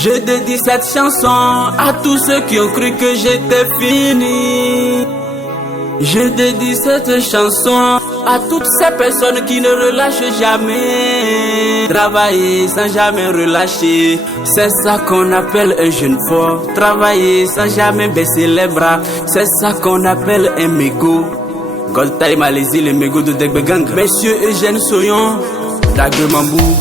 Je dédie cette chanson à tous ceux qui ont cru que j'étais fini. Je dédie cette chanson à toutes ces personnes qui ne relâchent jamais. Travailler sans jamais relâcher, c'est ça qu'on appelle un jeune fort. Travailler sans jamais baisser les bras, c'est ça qu'on appelle un mégot. Goltaï Malaisie, le mégot de Degbegang. Monsieur Eugène Soyon, Dagmambou.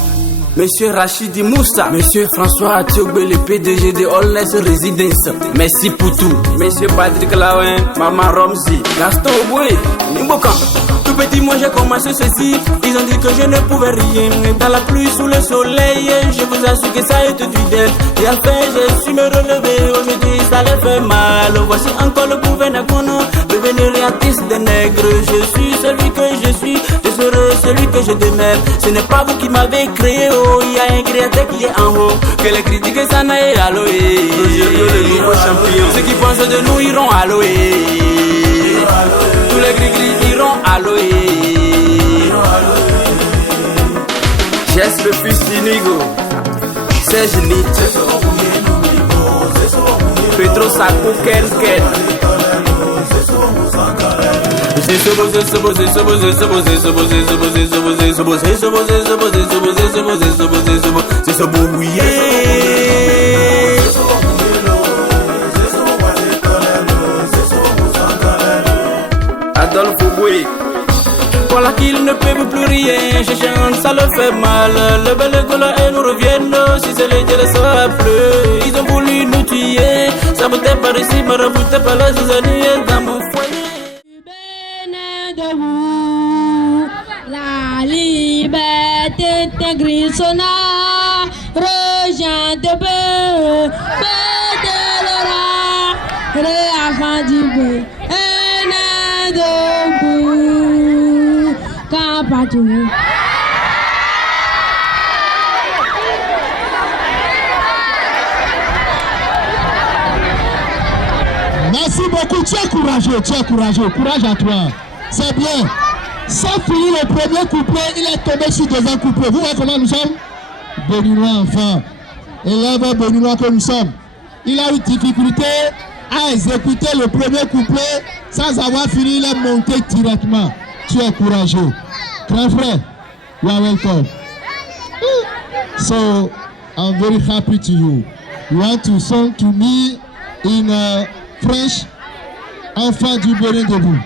Monsieur Rachidi Moussa, Monsieur François Athiogbe, le PDG de Allness Residence. Merci pour tout. Monsieur Patrick Lawen, Maman Romzi, Gaston Oboué, Nimbokan. Tout petit, moi j'ai commencé ceci. Ils ont dit que je ne pouvais rien. Dans la pluie, sous le soleil, je vous assure que ça a été du dette. Et enfin, je suis me relevé. Aujourd'hui, ça les fait mal. Voici encore le Pouvenakono, devenir artiste des nègres. Je suis celui que je suis. Je serai celui que je demeure. Ce n'est pas vous qui m'avez créé. Oh, il y a un créateur qui est en haut. Que les critiques s'en aillent à l'OE. Le nouveau champion. Ceux qui pensent de nous iront à l'OE. Tous les gris-gris iront à l'OE. Jess le fils d'Inigo, Serge Nietzsche, Pedro Sacco Kerken. Adolphe Boué. Voilà qu'ils ne peuvent plus rien, je chante, ça leur fait mal. Le bel école et nous reviennent, si c'est les dieux, ça pleut. Ils ont voulu nous tuer, ça me par ici, me raboutait par la zizanie dans mon foyer. La liberté te grissonna, rejoins de peu, de l'aura, réavant du peu, et debout, capatou. Merci beaucoup, tu es courageux, courage à toi, c'est bien. Sans finir le premier couplet, il est tombé sur deuxième couplet. Vous voyez comment nous sommes? Béninois enfants, élèves béninois que nous sommes. Il a eu difficulté à exécuter le premier couplet sans avoir fini, il est monté directement. Tu es courageux. Grand frère, you are welcome. So, I'm very happy to you. You want to sing to me in French? Enfant du Bénin debout.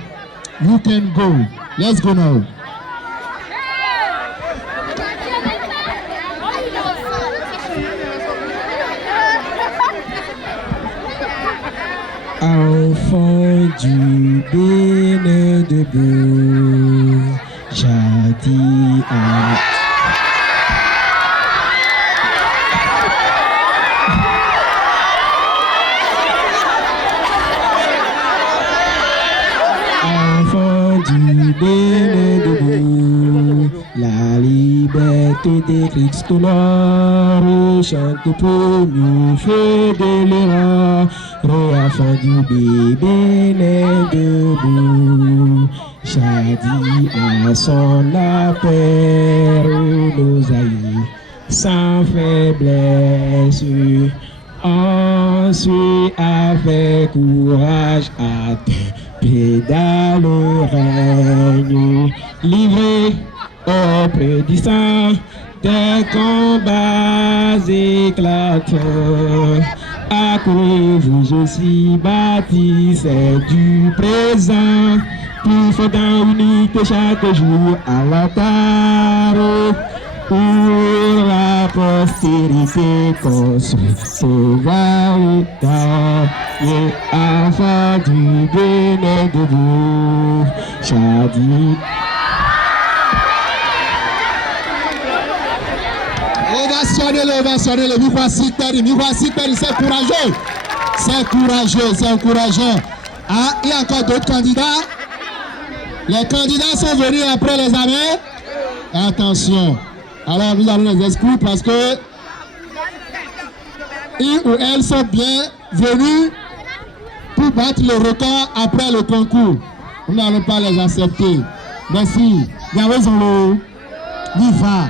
You can go. Let's go now. Enfant du Bénin debout, jadis à... La liberté des Christ noir chante pour nous fédérer, réafin du bébé né debout, jadis à son appel nos aïeux, sans faiblesse, ensuite avec courage à pédale règne, livré auprès du sang, des combats éclatants. Accourez-vous aussi bâtissez du présent, pour faire unité chaque jour à l'altar. Pour la postérité construite, sauveur et enfant du Bénin debout, jadis. Ovationnez-le, Miroir Siperi, c'est courageux. C'est encourageant. Ah, il y a encore d'autres candidats. Les candidats sont venus après les années. Attention. Alors nous allons les exclure parce que ils ou elles sont bien venus pour battre le record après le concours. Nous n'allons pas les accepter. Merci. Yahweh Zolo. Niva.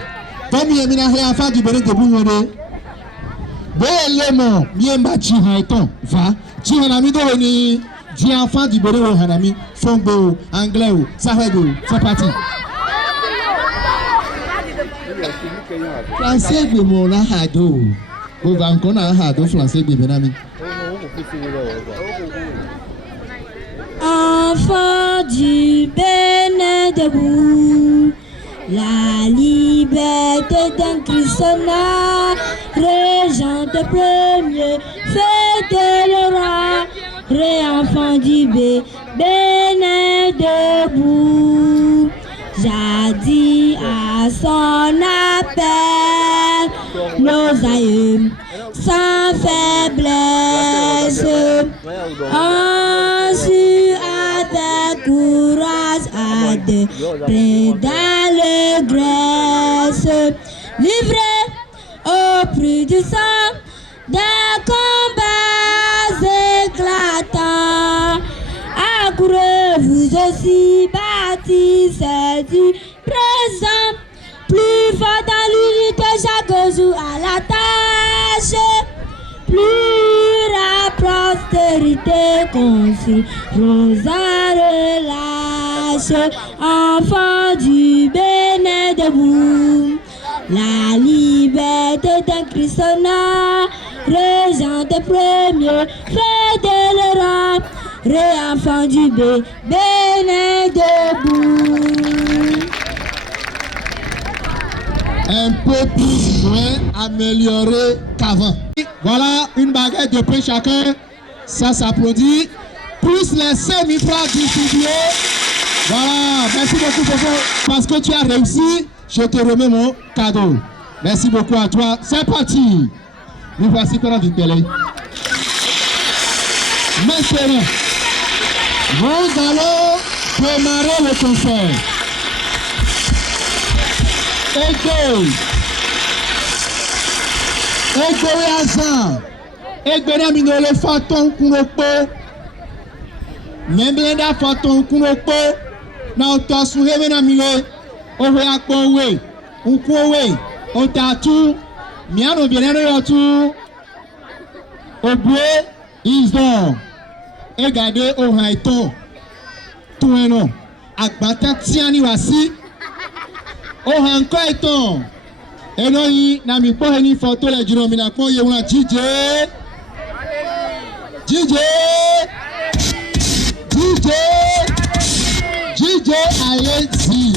Comme il y a une affaire du Bénin de Bougnoné. Belemo, miemba Chihaiton, va. Chihanami Doroni, dit enfant du Bénin au Hanami, Fombo, Anglais, Sahebo, c'est parti. Français de mon ahado. Vous va encore un hado français de Benami. Enfant du Bénin debout, la liberté d'un Christonna, régent de premier, fête le roi, réenfant du Bénin debout. Jadis à son appel, nos aïeux sans faiblesse, ont su avec courage à de plein d'allégresse, livrés au prix du sang des combats éclatants. Accourez vous aussi, bâtissez du présent, plus fort dans l'unité chaque jour à la tâche, plus la postérité construit, Rosa relâche, enfant du Bénin debout, la liberté d'un Christonna, régent des premiers, fédéral, réenfant du Bénin debout. Un peu plus moins amélioré qu'avant. Voilà une baguette de pain chacun. Ça s'applaudit. Plus les 5 000 francs du studio. Voilà. Merci beaucoup, Fofo. Parce que tu as réussi, je te remets mon cadeau. Merci beaucoup à toi. C'est parti. Nous voici pendant du télé. Maintenant, nous allons démarrer le concert. Ego Yazan, Egbena Minole Faton Kunokpo, Memblenda Faton Kunokpo, na otosu Hemena Mile, Owe Akpowe, Ukwowe, Otatu, Miano Bienano Yotu, Obwe, Isdon, Egade Ohaito, Tueno, Agbata Tiani Wasi, Ohanko Eton. Enoyi na mi po eni photo le juro mi na po ye won DJ ayezi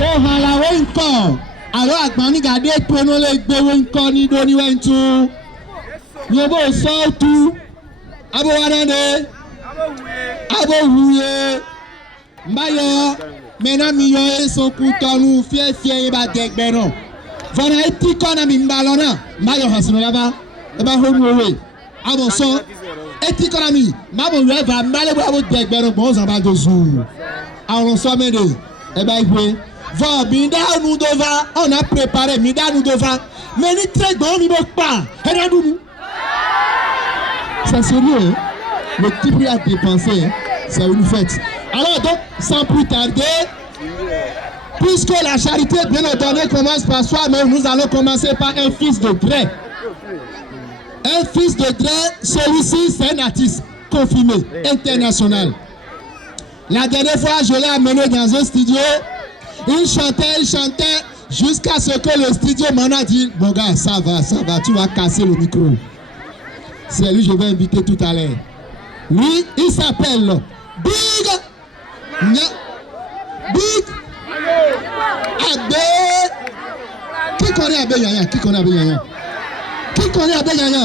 o hala we nko alo agbani gade tono le gbe we nko ni do ni we ntu ni bo so tu abo wadande abo huye mbayo mena mi yo eso ku tonu fie ba degbe no. Voilà, et puis quand on a mis Mbalona, Mayo Hassan là-bas, et bien Homeaway, à mon son, et puis quand on a mis, Maman va m'aller voir votre bec, ben bon, ça va de jour. Alors on s'en met deux, et bien il peut. Va, Minda nous devant, on a préparé, Minda nous devant, mais ni très bon, ni pas, et là nous. C'est sérieux, hein? Le type a dépensé, hein? C'est une fête. Alors donc, sans plus tarder, puisque la charité bien ordonnée commence par soi, mais nous allons commencer par un fils de Dre. Un fils de Dre, celui-ci c'est un artiste confirmé, international. La dernière fois, je l'ai amené dans un studio. Il chantait, jusqu'à ce que le studio m'en a dit, mon gars, ça va, tu vas casser le micro. C'est lui que je vais inviter tout à l'heure. Lui, il s'appelle Big Abbé. Qui connaît Abbé Yaya? Qui connaît Abbé Yaya? Qui connaît Abbé Yaya?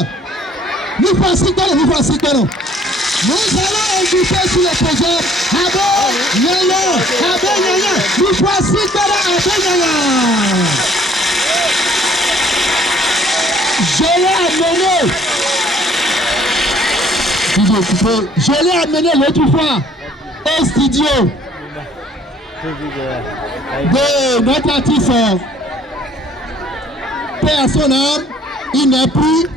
Nous voici quoi? Nous allons inviter sur le projet Abbé Yaya. Abbé Yaya. Nous voici quoi? Abbé Yaya. Je l'ai amené l'autre fois au studio de notre artiste paix à son âme. Il n'est plus.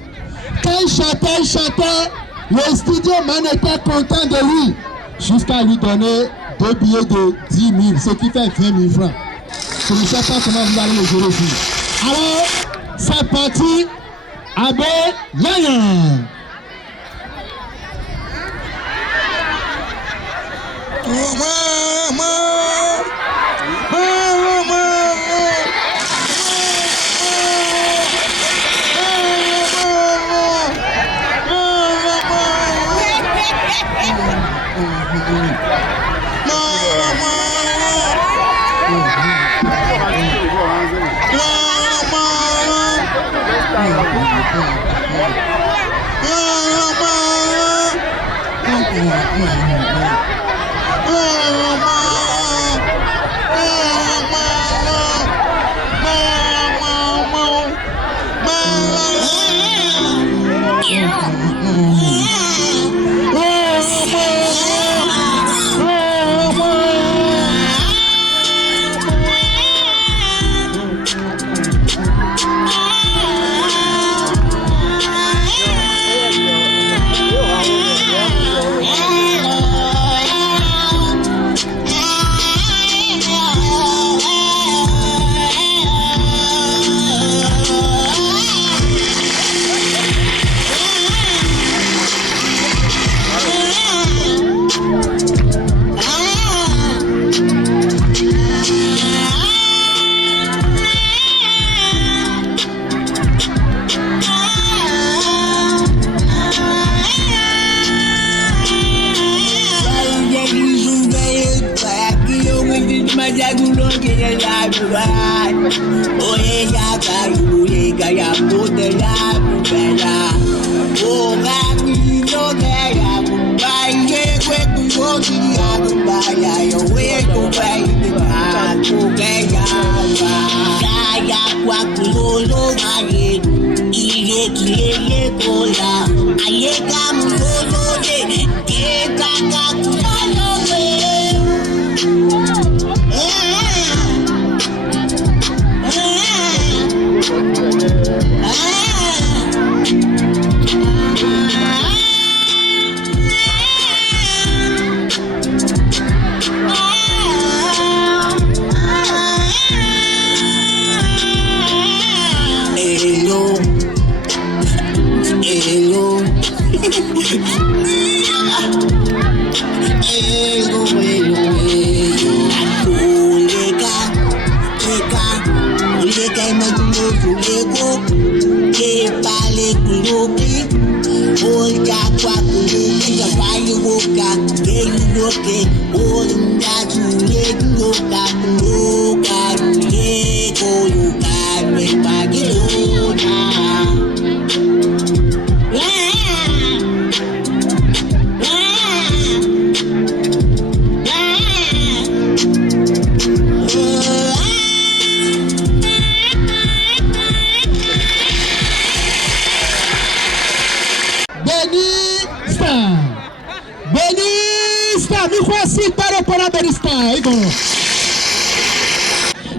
Quand il chantait, le studio man était content de lui jusqu'à lui donner 2 billets de 10 000, ce qui fait 20 000 francs. Je ne sais pas comment vous allez le gérer ici. Alors, c'est parti. Abe Yaya.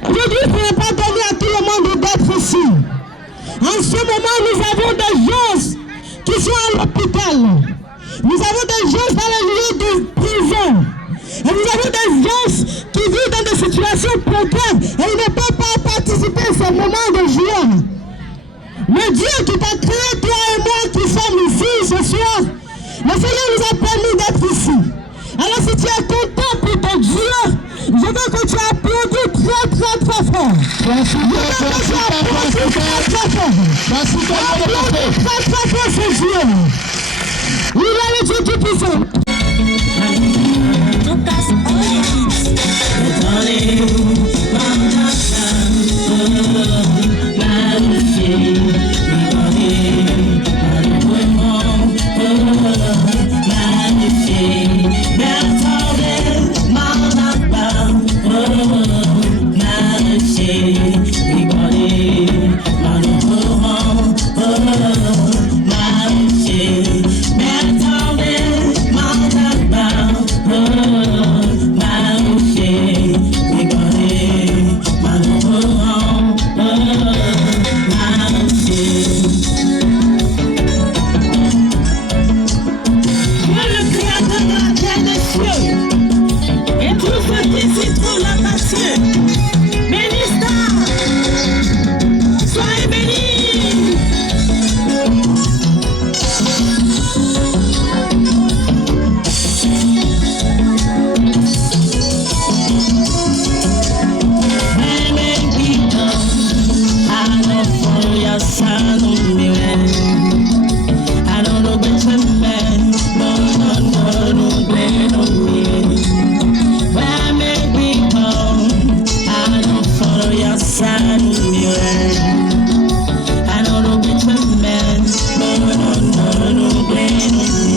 Aujourd'hui, ce n'est pas donné à tout le monde d'être ici. En ce moment, nous avons des gens qui sont à l'hôpital. Nous avons des gens dans les lieux de prison. Et nous avons des gens qui vivent dans des situations précaires et ils ne peuvent pas participer à ce moment de joie. Mais Dieu qui t'a créé, toi et moi qui sommes ici ce soir, le Seigneur nous a permis d'être ici. Alors si tu es content pour ton Dieu, je veux que tu applaudis très très très fort. Je veux que tu applaudis très très fort. Applaudis très très fort ce Dieu. Il est le Dieu tout puissant. We got side of me. I don't know which man, no, blame on me. Where I make me go, I don't follow your side of me. I don't know which man, no, blame on me.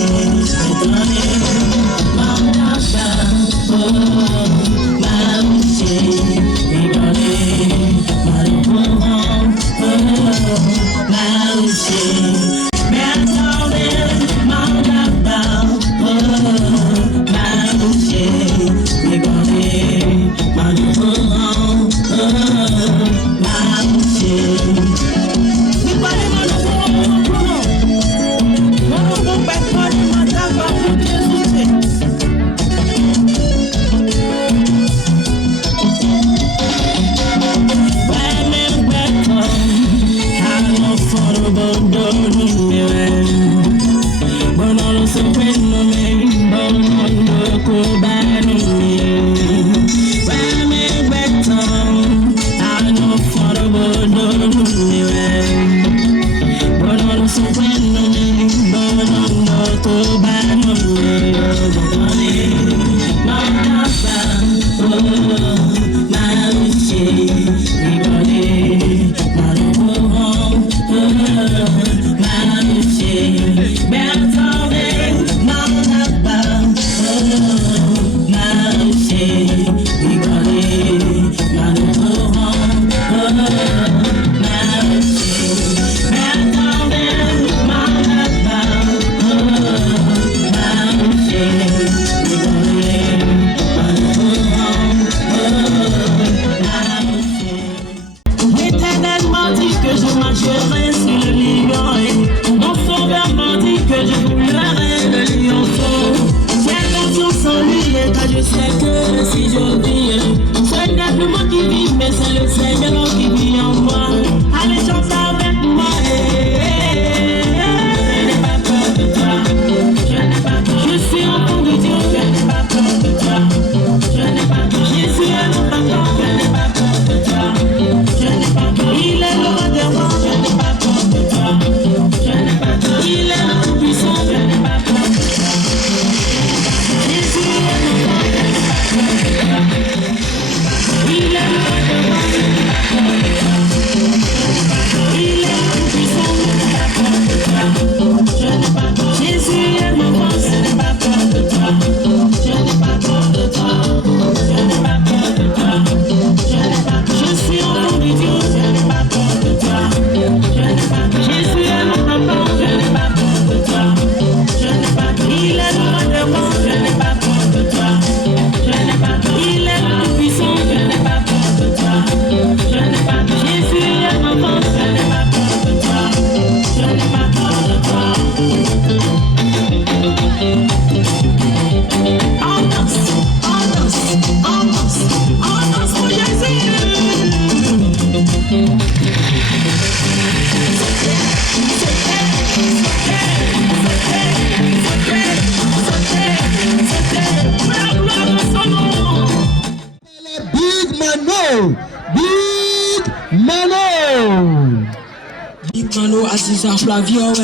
Big Mano Aziza Flavio,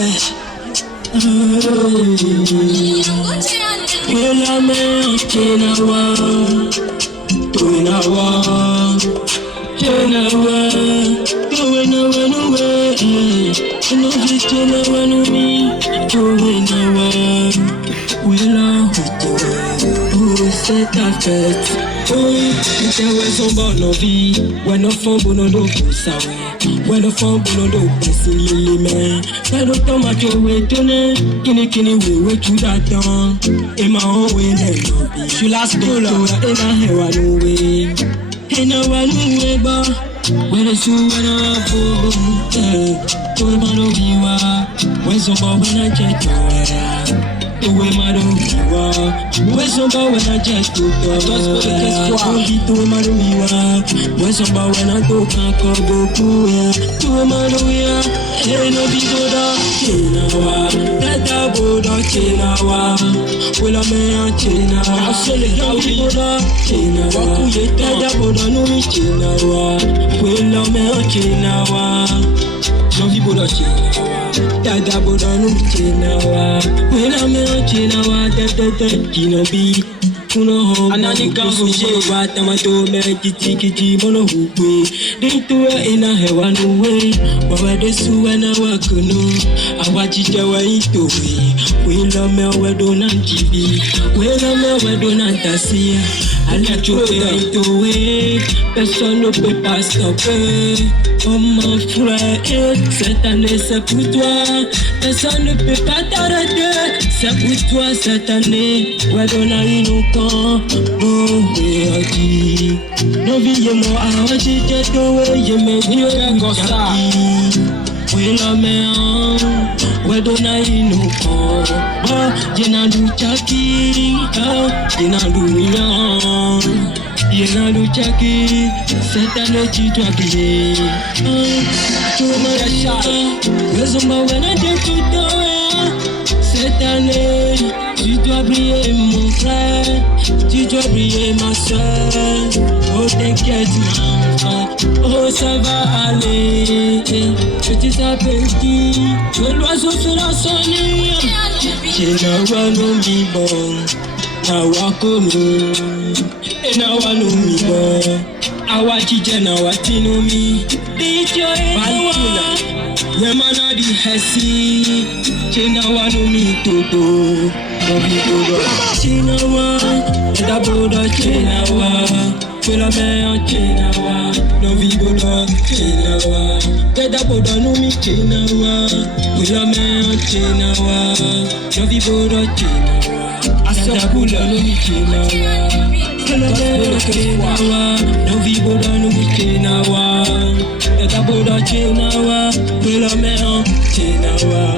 c'est ta fête. Oui, c'est ouais son bon vie. Ouais, nos fonds bon do ça ouais. Ouais, nos fonds bon do c'est les mains. C'est le temps ma que ouais tonner. Kini ouais tu d'attends. Et ma ouais les je la stola et na hewa no way. Et na wa no way ba. Ouais le sou ouais na fo. Tout le monde viva. Ouais son bon na check. Uwe marumiwa, uwe somba wena jetu to. Uwe marumiwa, uwe somba wena to kanko boku ya. Uwe marumiwa, no bigoda chinawa, tata boda chinawa. Wela mea chinawa, no bigoda chinawa. Tata boda numi chinawa, wela mea chinawa. Novi bodo chinawa, dada bodo no chinawa. When I'm in chinawa, that chinabi. Anani kamfushe wata matome kiti mono hukwe Dintuwa ina hewa nuwe Wawade suwa na wakono Awachija wa itowe Wila mewe donan jibi Wila mewe donan tasia Alachowe itowe Personne ne peut pas stopper Oh mon frère, cette année c'est pour toi Personne ne peut pas t'arrêter C'est pour toi cette année Ouais donna une con Oh oui N'oubliez moi à j'ai toi Je me dis Oui la main Ouais donna une con Oh j'ai n'a du chaki J'ai n'a du rien Yena luchaki, setane chitwa kile. Chuma ya wezomba wena jetutoya. Setane, tu dois briller mon frère, tu dois briller ma soeur. Oh t'inquiète ma oh ça va aller. Petit à petit, que l'oiseau fera son nid. Chena no mi bon, na wakono. Na wanumi bo awachije na watinumi dijo ewa yemana di hesi chena wanumi toto nobi bodo chena wa da bodo chena wa fela me chena wa nobi bodo chena wa da bodo numi chena wa fela me chena wa nobi bodo chena wa asa bodo numi chena wa no vivo da no chinawa eta boda chinawa pela meo chinawa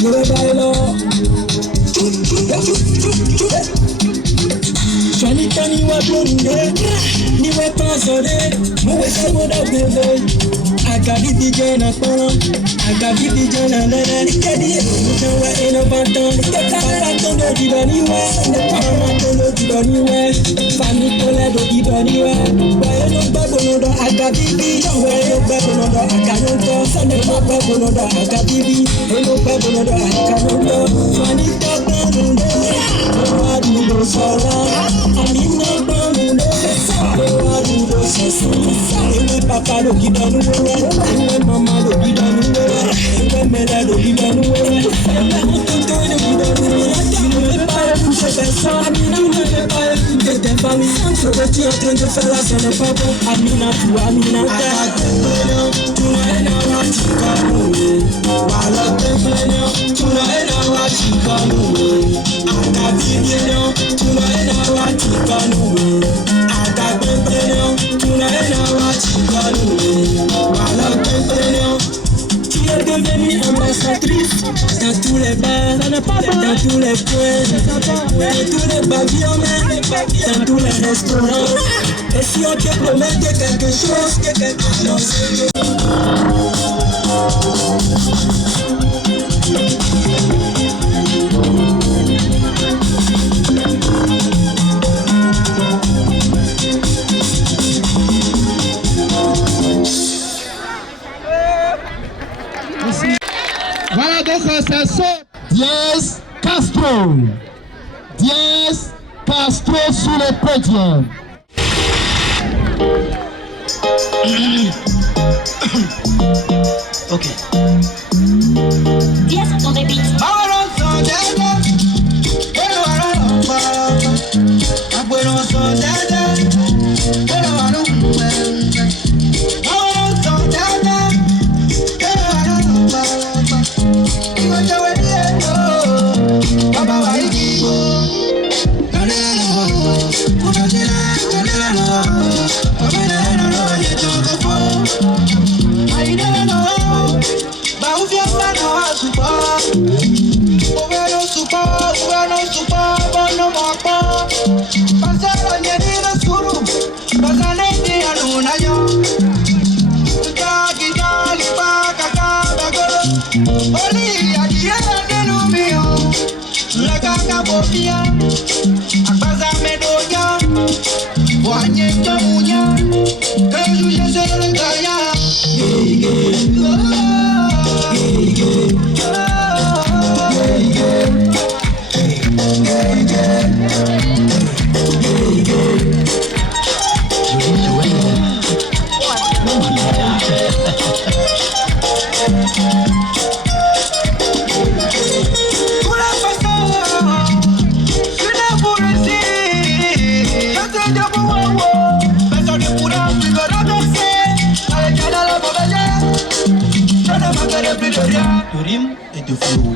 Mure bailo Johnny Tani wa blonde ni we pasore mo we se mo da bebe Agabi DJ na kono, agabi DJ na nene. Ikedi ewa eno bantan, papa tondo dibani we, mama tondo dibani we, fami tole do dibani we. Wae no babo no do agabi bi, wae no babo no do akanonto, sane babo no do agabi bi, eno babo no do akanonto. Fani tondo nundo, wadu do sola, amina bamundo, wadu do sosa. Ewe papa do dibani we. Ewe mama lo bidanu wewe, ewe mela lo bidanu wewe, ewe mtoto lo bidanu wewe. Tu ne veux pas toucher personne, Amina ne veut pas écouter tes familles. Ce que tu es en train de faire là, ce n'est pas bon. Amina, tu Amina, tu n'as rien à chicaner. Voilà tes plaignants, tu n'as rien à chicaner. Akabibien, tu n'as rien à chicaner. Akabibien, tu n'as rien à chicaner. Tu es devenue ambassadrice dans tous les bars, dans tous les coins, dans tous les pavillons, dans tous les restaurants. Et si on te promet quelque chose, alors c'est Voilà donc ça sonne. Diez Castro. Diez Castro sur le podium. Ok. Diez on the beat. Pasar de flow.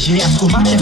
J'ai à combattre.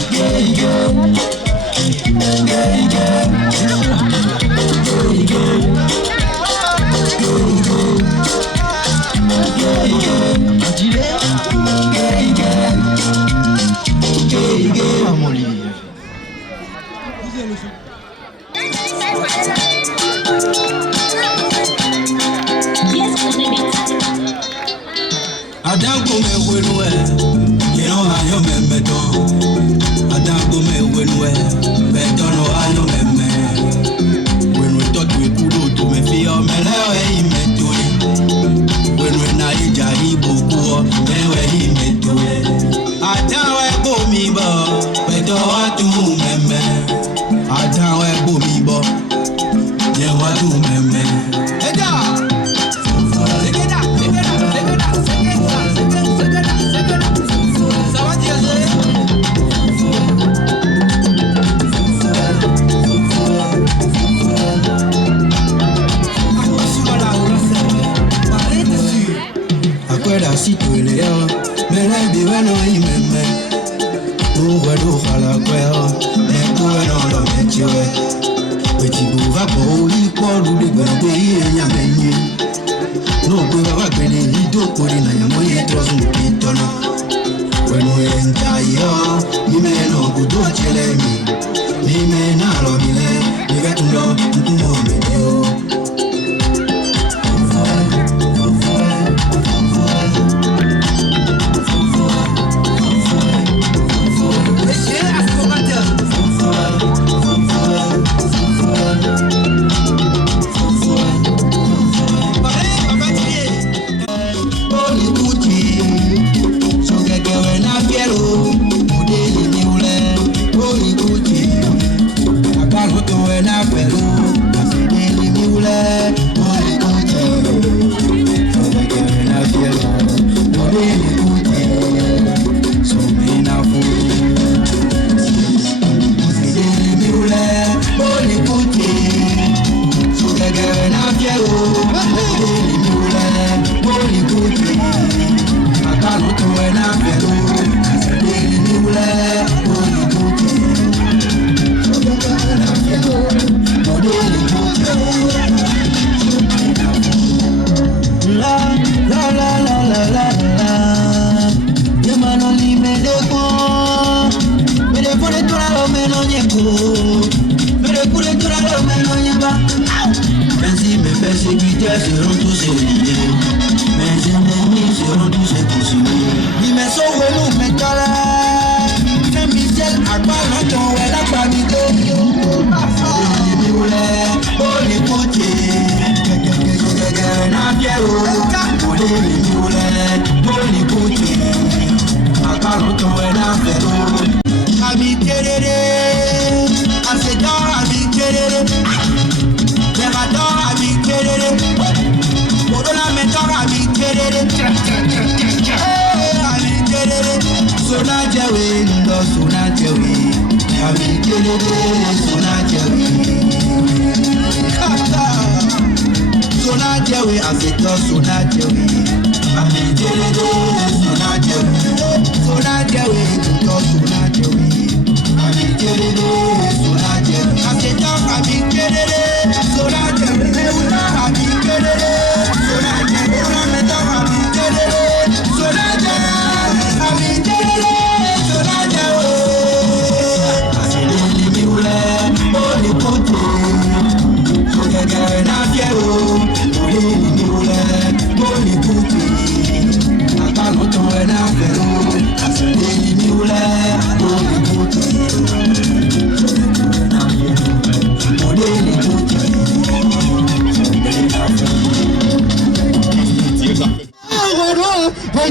seront tous éliminés. Mes ennemis seront tous écousinés. Dimension Renou, Mentala. Saint-Michel, Akbalaton, et la famille de oh les côtés.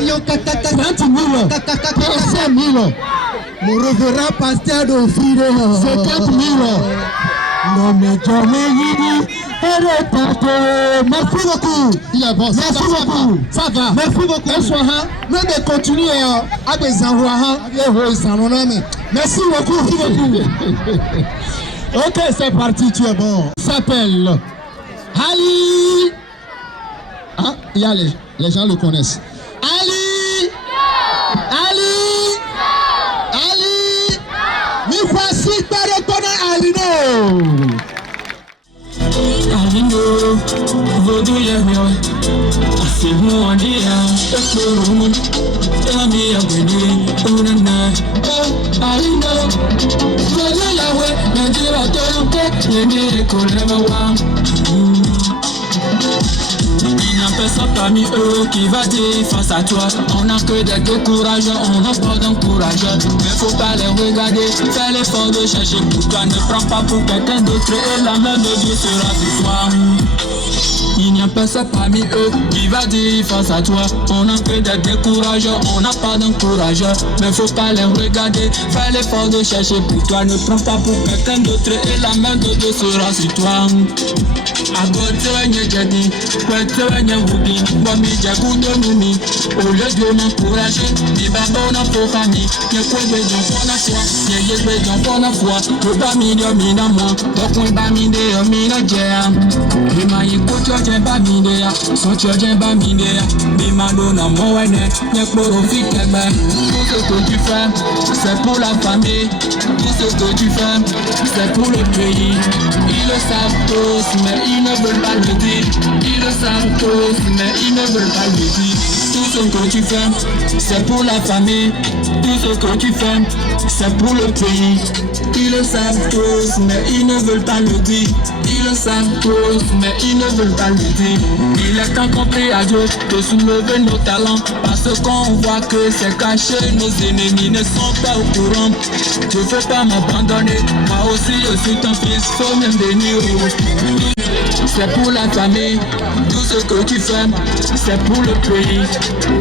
millions, 30 000, 35 000. Mon révérend pasteur de Fide. 50 000. Non, mais jamais merci beaucoup. Il est bon. Merci beaucoup. Ça va. Merci beaucoup. Même continuer à des envois. Merci beaucoup. Ok, c'est parti, tu es bon. Il s'appelle Ali. Ah, il y a les gens le connaissent. Ali. Mi voici par Alino. Alino, Vodou Yahya, Afimu Andia, Ekuru, Yami Abini, Unana, Alino, Vodou Yahweh, Nigeria Toronto, Yemi Kolemawa. Il n'y a personne parmi eux qui va dire face à toi. On n'a que des découragements, on n'a pas d'encouragement. Mais faut pas les regarder, fais l'effort de chercher pour toi. Ne prends pas pour quelqu'un d'autre et la main de Dieu sera sur toi. Il n'y a personne parmi eux qui va dire face à toi. On n'a que des découragements, on n'a pas d'encouragement. Mais faut pas les regarder, fais l'effort de chercher pour toi. Ne prends pas pour quelqu'un d'autre et la main de Dieu sera sur toi. Au lieu de m'encourager, les babons n'ont pas famille. Y'a quoi de gens pour la foi, y'a des gens pour la foi. Le bamide, mina moi, donc on bamide, mina jam. Les mailles coach, j'ai bamide, son j'ai bamide. Les madonna, moi, y'a quoi au fil, tout ce que tu fais, c'est pour la famille. Tout ce que tu fais, c'est pour le pays. Ils le savent tous, mais ils ne veulent pas le dire. Ils le savent tous, mais ils ne veulent pas le dire. Tout ce que tu fais, c'est pour la famille. Tout ce que tu fais, c'est pour le pays. Ils le savent tous, mais ils ne veulent pas le dire. Ils le savent tous, mais ils ne veulent pas le dire. Il est temps qu'on prie à Dieu de soulever nos talents, parce qu'on voit que c'est caché. Nos ennemis ne sont pas au courant. Je veux pas m'abandonner, moi aussi je suis ton fils, faut me bénir. C'est pour la famille, tout ce que tu fais, c'est pour le pays.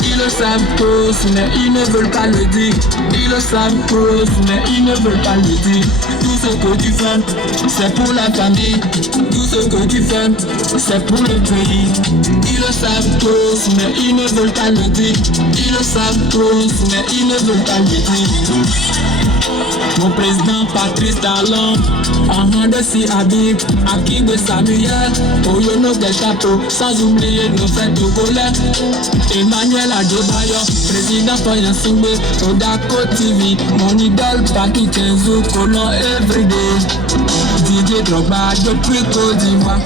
Ils le savent tous, mais ils ne veulent pas le dire. Ils le savent tous, mais ils ne veulent pas le dire. Tout ce que tu fais, c'est pour la famille. Tout ce que tu fais, c'est pour le pays. Ils le savent tous, mais ils ne veulent pas le dire. Ils le savent tous, mais ils ne veulent pas le dire. Mon président Patrice Talon, Ahmad Si Habib, Akib Samuel, Oyono Gestapo, sans oublier nos frères togolais, Emmanuel Adebayo, président Toyin Singbe, Odako TV, mon idole Paki Kenzo, Colon Everyday, Didier Drogba depuis Côte d'Ivoire.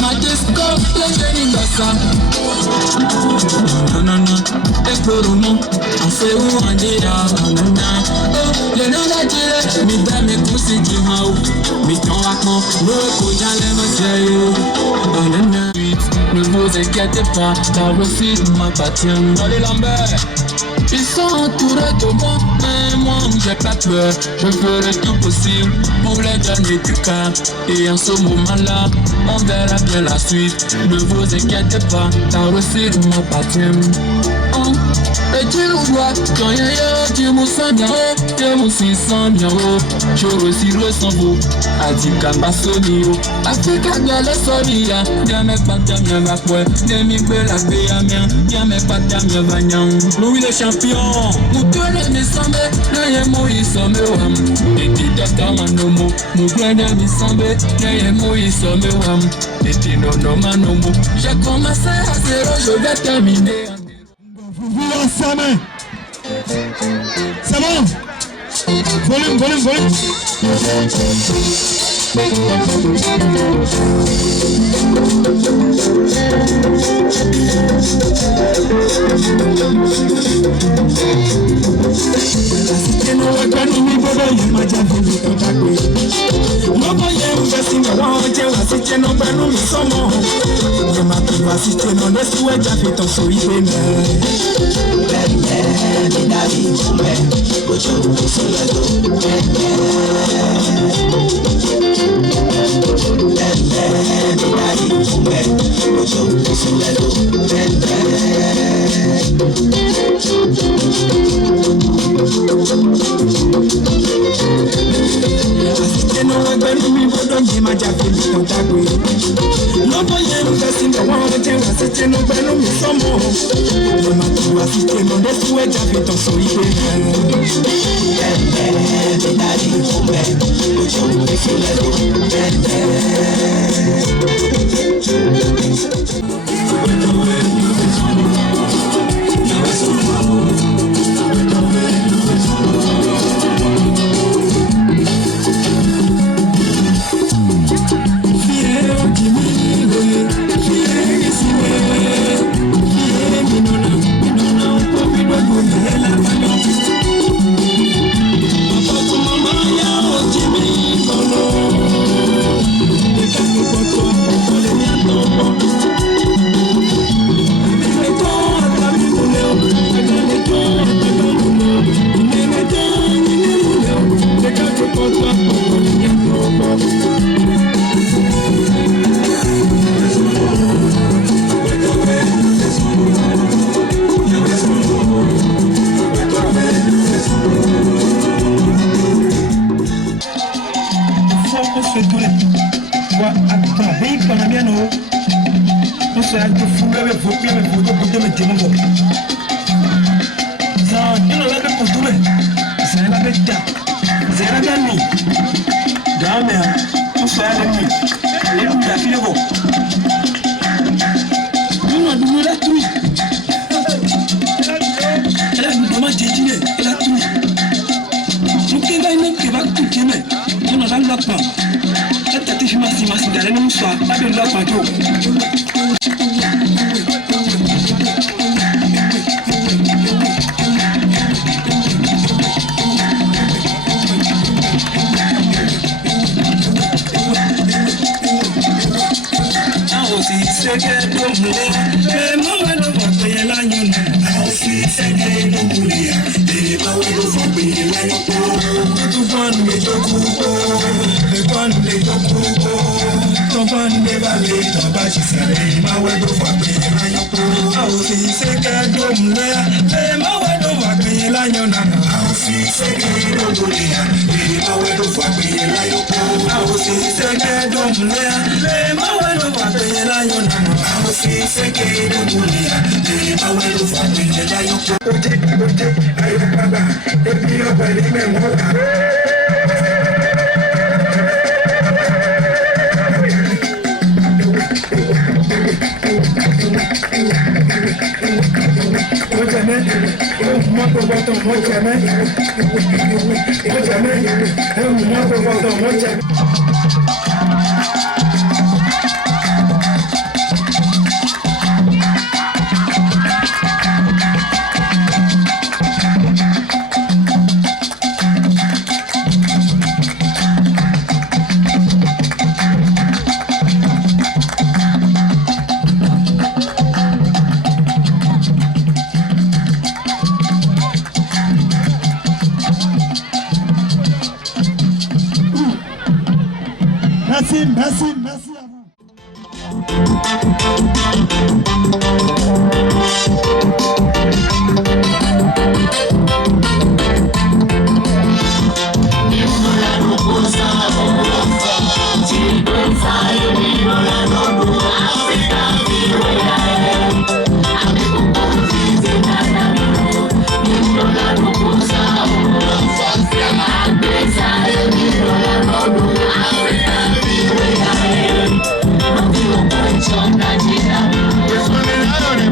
Ma disco, le génie de ça. Non, Ekuru non, on fait où on dit le nom d'Adieu, mi dame et poussi du mao. Mi ton akon, no konya le monsieur. Ne vous inquiétez pas, la réussite m'appartient. Allez Lambert, ils sont entourés de moi, mais moi j'ai pas peur. Je ferai tout possible pour les donner du cas. Et en ce moment-là, on verra bien la suite. Ne vous inquiétez pas, la réussite m'appartient. Et tu le vois, quand y'a yo, tu me sens bien haut, tu me sens bien haut. Je retire son beau, a dit Kambasonio. Africa gale sonia, y'a mes pattes y'a ma poêle, y'a mes belles à mien, y'a mes pattes y'a vagnan. Louis le champion, nous tenons mes sambes, y'a Moïse Somewam. Et tu t'attends à nos mots, nous prenons mes sambes, y'a Moïse Somewam. Et tu n'en manomo, j'ai commencé à zéro, je vais terminer. Vous ensemble. C'est bon. Volume. ma jafe mi tagwe. Lobo ye mu kasi me wa te wa se te no benu mi somo. Le ma tu wa si te mo de suwe jafe ton so ibe na. Daddy, Merci à vous. Son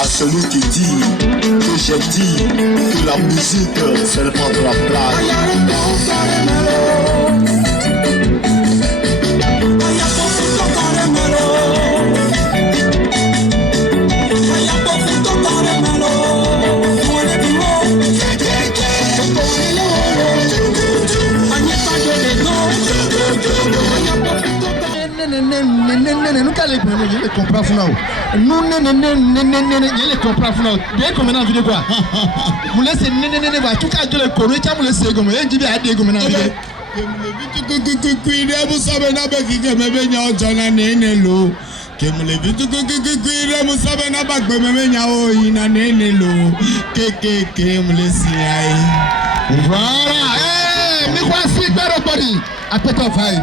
À celui qui dit que j'ai dit que la musique c'est le pas de la blague. Nous les comprendre now. Nous les comprendre. Bien comme dans vidéo quoi. Vous laissez va tout cas de le connaître, vous laissez comme un dit à des comme dans vidéo. Voilà. Mais voici everybody. Appetite of high.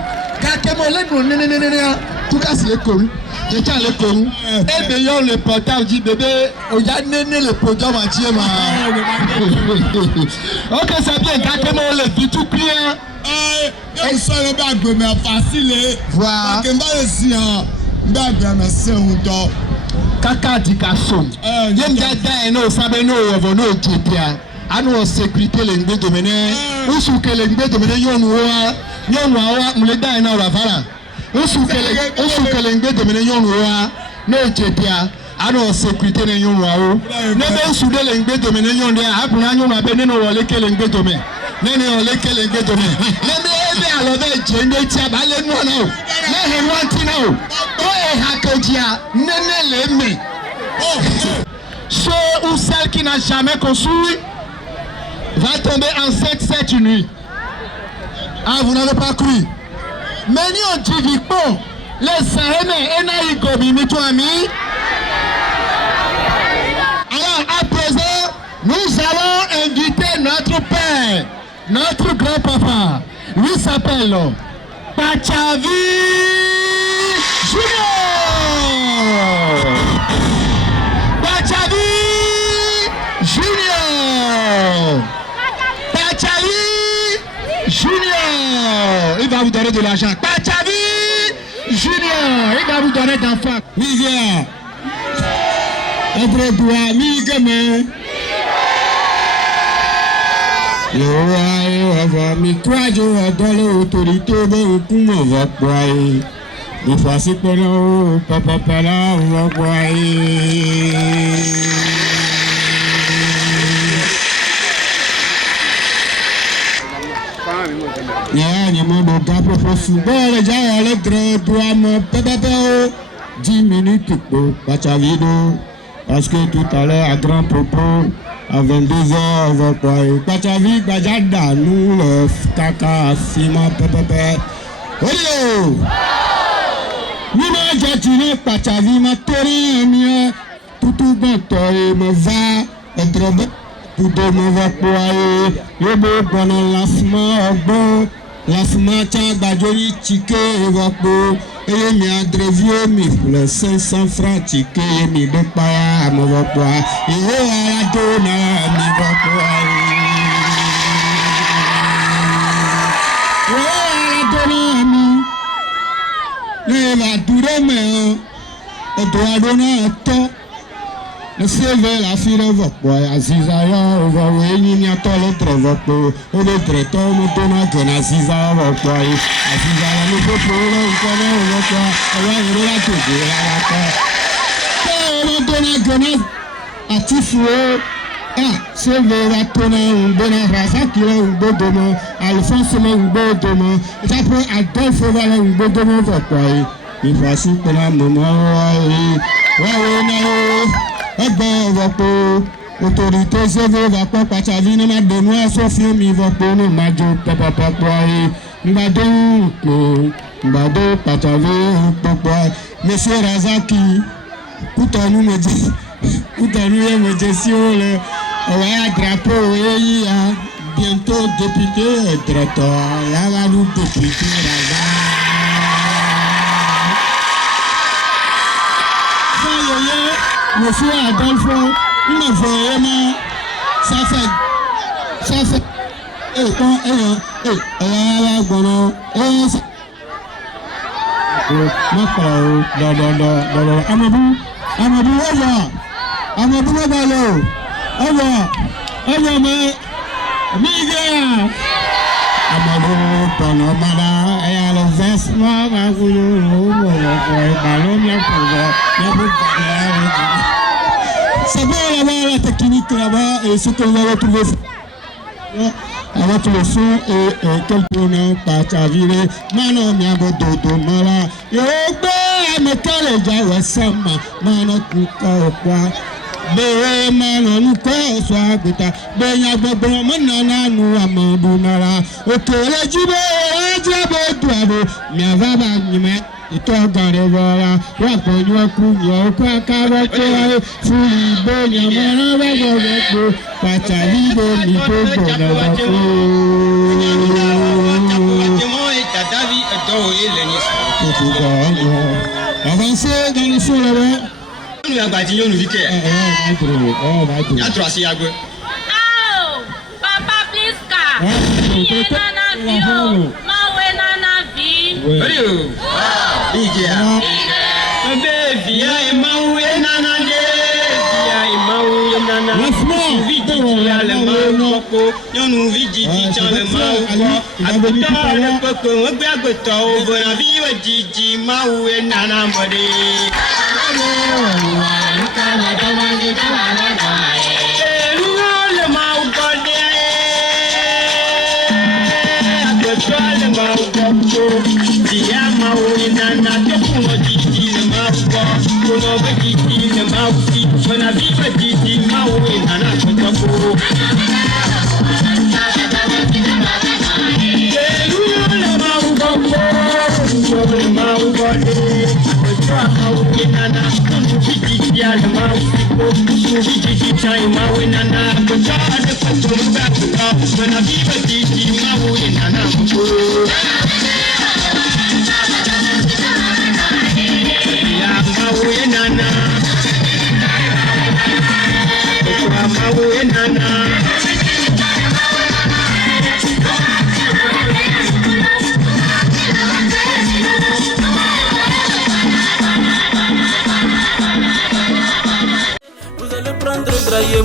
Tout cas c'est le con. Je tiens le con. Et d'ailleurs le portable dit bébé, on a néné le programme entier ma. Ok c'est bien. Carrément le dit tout bien. Et ça le bague mais facile. Voilà. Que m'a aussi un bague mais c'est un temps. Kaka di kason. Yem dada no sabe no yo no tepia. Anu sécurité l'engbe domaine. Usu que l'engbe domaine yonwa. Yonwa mule da na ravara. Usu que l'engbe domaine yonwa no tepia. Anu sécurité ne yonwa o. Nebe usu de l'engbe domaine yonde apuna yonwa be ne no wole ke l'engbe domaine. Nene ole ke l'engbe domaine. Nebe ebe alobe jende ti abale no na o. Ne he wanti na o. O e hakodia nene le me. Ceux ou celle qui n'a jamais construit va tomber enceinte cette nuit. Ah, vous n'avez pas cru. Mais nous on dit bon, les Sahèmes et Naïgobi, ami. Alors à présent, nous allons inviter notre père, notre grand-papa. Lui s'appelle Pachavi Junior. Pachavi Junior. Pachavi Junior. Il va vous donner de l'argent. Pachavi Junior. Il va vous donner d'enfants. Vivier. Après toi, Miguel. Mi kwajo adole autorité be kuma va kwai. Mi fasi pelo papa pala va kwai. Ya ni mo do propos football, les gens les grands doigts, mon pépé, 10 minutes pour Pachavido. Parce que tout à l'heure, à grand propos, à 22h, on va quoi? Pachavi, Bajada, nous, le caca, Fima, pépé. Oyo! Nous, j'ai tiré Pachavi, ma tori, mia, tout bon, toi, me va, être bon. Tout le monde va pouvoir y bon lancement bon lancement tiens badjoli ticket va pour et mi adrevio mi pour les 500 francs ticket mi de pas me va pouvoir et à la donna mi va pouvoir à la donna mi le va durer mais on doit donner un temps. Le CV la fille va quoi Azizaya va venir ni à toi l'autre va pour le traiteur nous donne que Azizaya va quoi Azizaya nous peut pour le connaît va quoi on va y la tout la nous donne que Atifou CV va tourner un bon raza qui est un beau demain Alphonse un beau demain et après Adolphe va un beau demain va quoi il faut aussi pour la maman Ebe vapo autorité zéro vapo Pachavi ne m'a donné Sophie mi vapo ne m'a dit papa papa m'bado Pachavi papa Monsieur Razaki Koutanou me dit si on le ouais drapeau et bientôt député directeur là va nous député Razaki. Monsieur Adolphe, il m'a vraiment ça fait c'est bon là-bas la technique là-bas et ce que vous avez trouvé avec le son et quelques noms Pachavi mano miabo dodo mala yogbe amekele jawe sama mano kuka kwa be mano nuko so aguta be yagbo manana nu amadu nara okele jibe ajabo duado miavaba nyime ìtọ́gàrẹ̀ wọra wà pẹ̀lú ọkùnrin ọkọ̀ akárọ́kọ́ fún ìgbóni ọmọ rẹ́gbọ̀gbọ̀ Pachavi lómi tó gbọ̀nà wọ́pọ̀. Avancez dans le son là-bas. Nous avons bâti nous vite. Papa please car.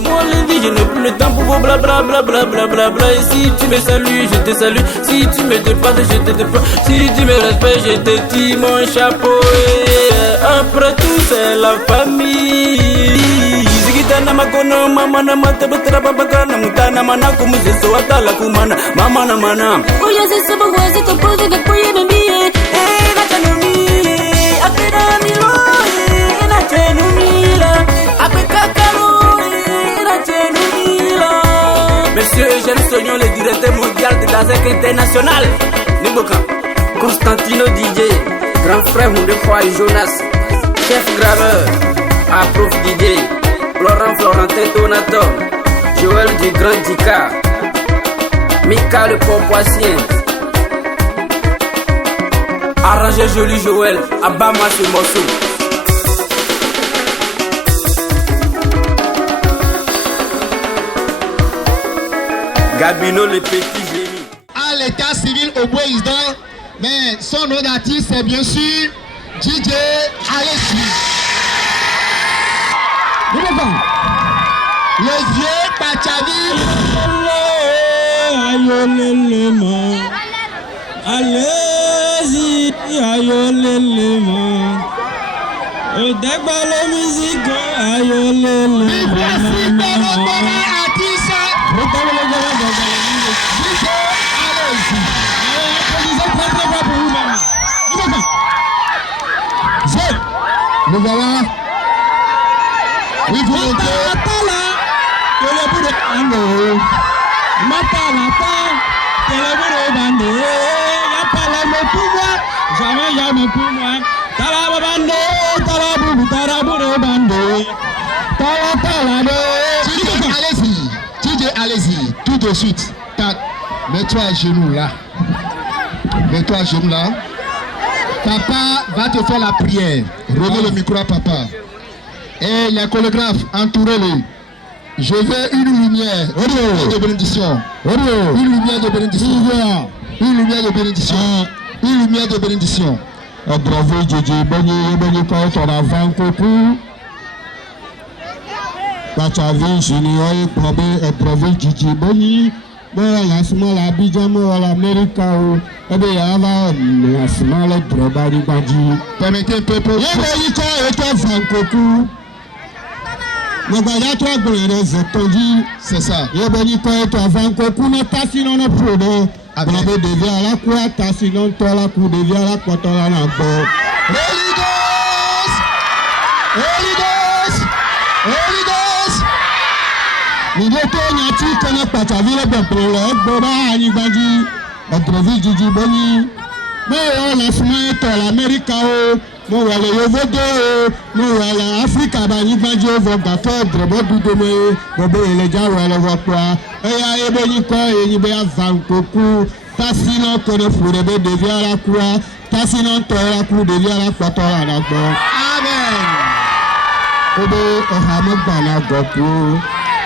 Moi les vies, je n'ai plus le temps pour vos blabla bla bla bla bla bla. Et si tu me salues, je te salue. Si tu me dépasses, je te dépasse. Si tu me respectes, je te tire mon chapeau. Et après tout, c'est la famille. makono mama na matabutra babakana mutana mana kumuziso watala kumana mama na mana. Oya zese bagwaze to pose que poye na mie. Na chanumi akira milo na chanumi la apekakalo na chanumi la. Monsieur Eugène Sognon, le directeur mondial de la ZEC internationale. Niboka Constantino DJ, grand frère Moudefroy Jonas, chef graveur, Prof DJ, Laurent Florentin Donato, Joël du Grand Dika, Mika le Port-Poissien. Arrangez joli Joël, abat-moi ce morceau. Gabino le petit génie. À l'état civil au président, mais son nom d'artiste c'est bien sûr DJ Alessi. Les vieux Pachavi. Allez-y, aïe-le-le-man. Au débat la musique, aïe-le-le-man. Le voilà. Oui, vous montez. Allez-y, tout de suite. Mets-toi à genoux là. Mets-toi à genoux là. Papa va te faire la prière. Remets le micro à papa. Et les chorégraphes, entourez-le. Je veux une lumière de bénédiction. Une lumière de bénédiction. Une lumière de bénédiction. Une lumière de bénédiction. Bravo Djidji, Boni quand on a 20 coucou. Pachavi, Junior, bravo Djidji, Boni. Bon, lancement la Bidjamo à l'Amérique. Eh bien, avant, lancement le Drobani Badi. Permettez un peu pour vous. Boni quand et toi 20 coucou. C'est ça. Yeboni quand et toi 20 coucou, n'est pas sinon on a produit. Bravo devient à la quoi, t'as sinon toi la coup devient à la quoi, t'as la lampe. Holy Ghost! Holy Ghost! Holy Ghost! Nidoto nyati kona patavile bepele, boba anibadi, adrevi Djidji Boni. Mais on a fumé dans l'Amérique, nous allons le voter, nous allons l'Afrique, banibadi, vogateur, drebo doudome, bobe les gens vont le voir. Et à Eboniko, et il y a 20 coucou. Tassinon, qu'on est fou, devient à la croix. Tassinon, toi, la croix devient à la croix, toi, à la croix. Amen. Obe, Ohamok, Bana, Goku.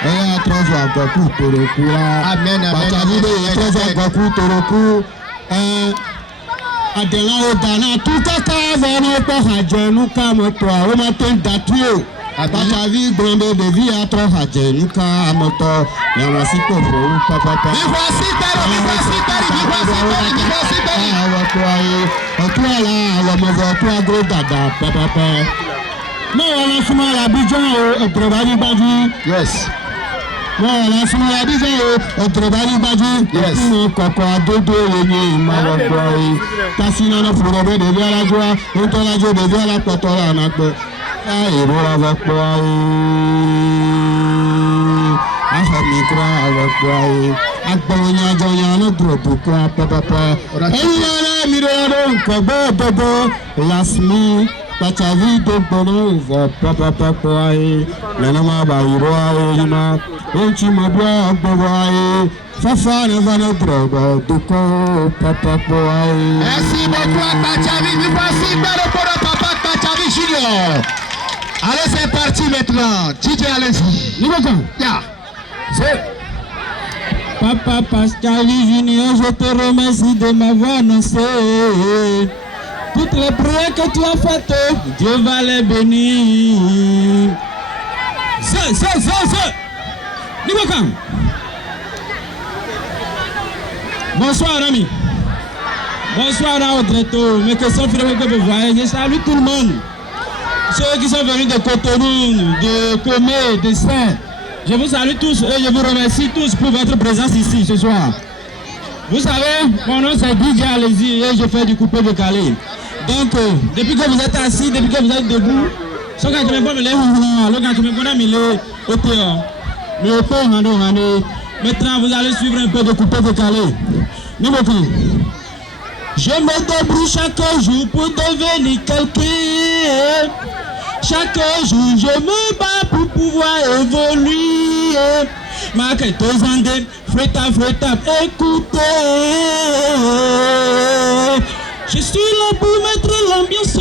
Et à 3 ans, Goku, Toroku. Amen, amen. Batavido, et 3 ans, Goku, Toroku. Adela, Odana, tout à fait, Vano, Pohadje, nous, comme toi, on m'a fait d'attuer. Batavi, Brando, de vie à 3 ans, nous, comme toi. Et voici pour vous, papa. Yes. Pachavi de bono va papa papaye nanama ba iroaye ima onchi mabwa bawaye fafa ne va no droga duko papa papaye. Merci beaucoup Pachavi, nous passons par le port papa Pachavi Junior. Allez, c'est parti maintenant. DJ, allez-y. Nous allons. Ya. C'est Papa Pachavi Junior, je te remercie de m'avoir annoncé. Toutes les prières que tu as faites, Dieu va les bénir. Bonsoir, ami. Bonsoir à Audreto. Mes questions, frère, que vous voyez. Je salue tout le monde. ceux qui sont venus de Cotonou, de Comé, de Saint. Je vous salue tous et je vous remercie tous pour votre présence ici ce soir. Vous savez, mon nom c'est DJ Allez-y et je fais du coupé de Calais. Donc, depuis que vous êtes assis, depuis que vous êtes debout, ce que je me vois, maintenant vous allez suivre un peu de coupé de Calais. Je me débrouille chaque jour pour devenir quelqu'un. Chaque jour je me bats pour pouvoir évoluer. Marquez tous en deux, frétap, écoutez. Je suis là pour mettre l'ambiance.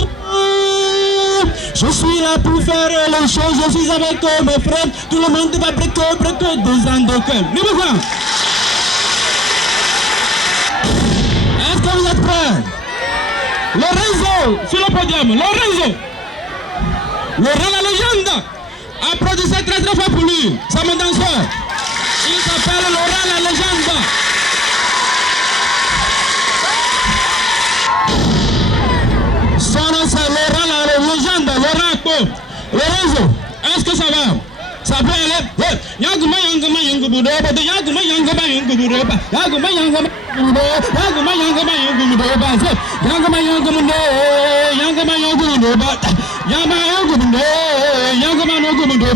Je suis là pour faire les choses. Je suis avec mes frères. Tout le monde va breaker 2 ans de cœur. Est-ce que vous êtes prêts? Le réseau sur le podium, le réseau. Laurent la légende. Applaudissez très fort pour lui. C'est mon danseur. Il s'appelle Laurent la légende. Son nom c'est Laurent la légende. Laurent Akpo. Le réseau. Est-ce que ça va? Ça peut aller. Yaguma budo. Yaguma budo.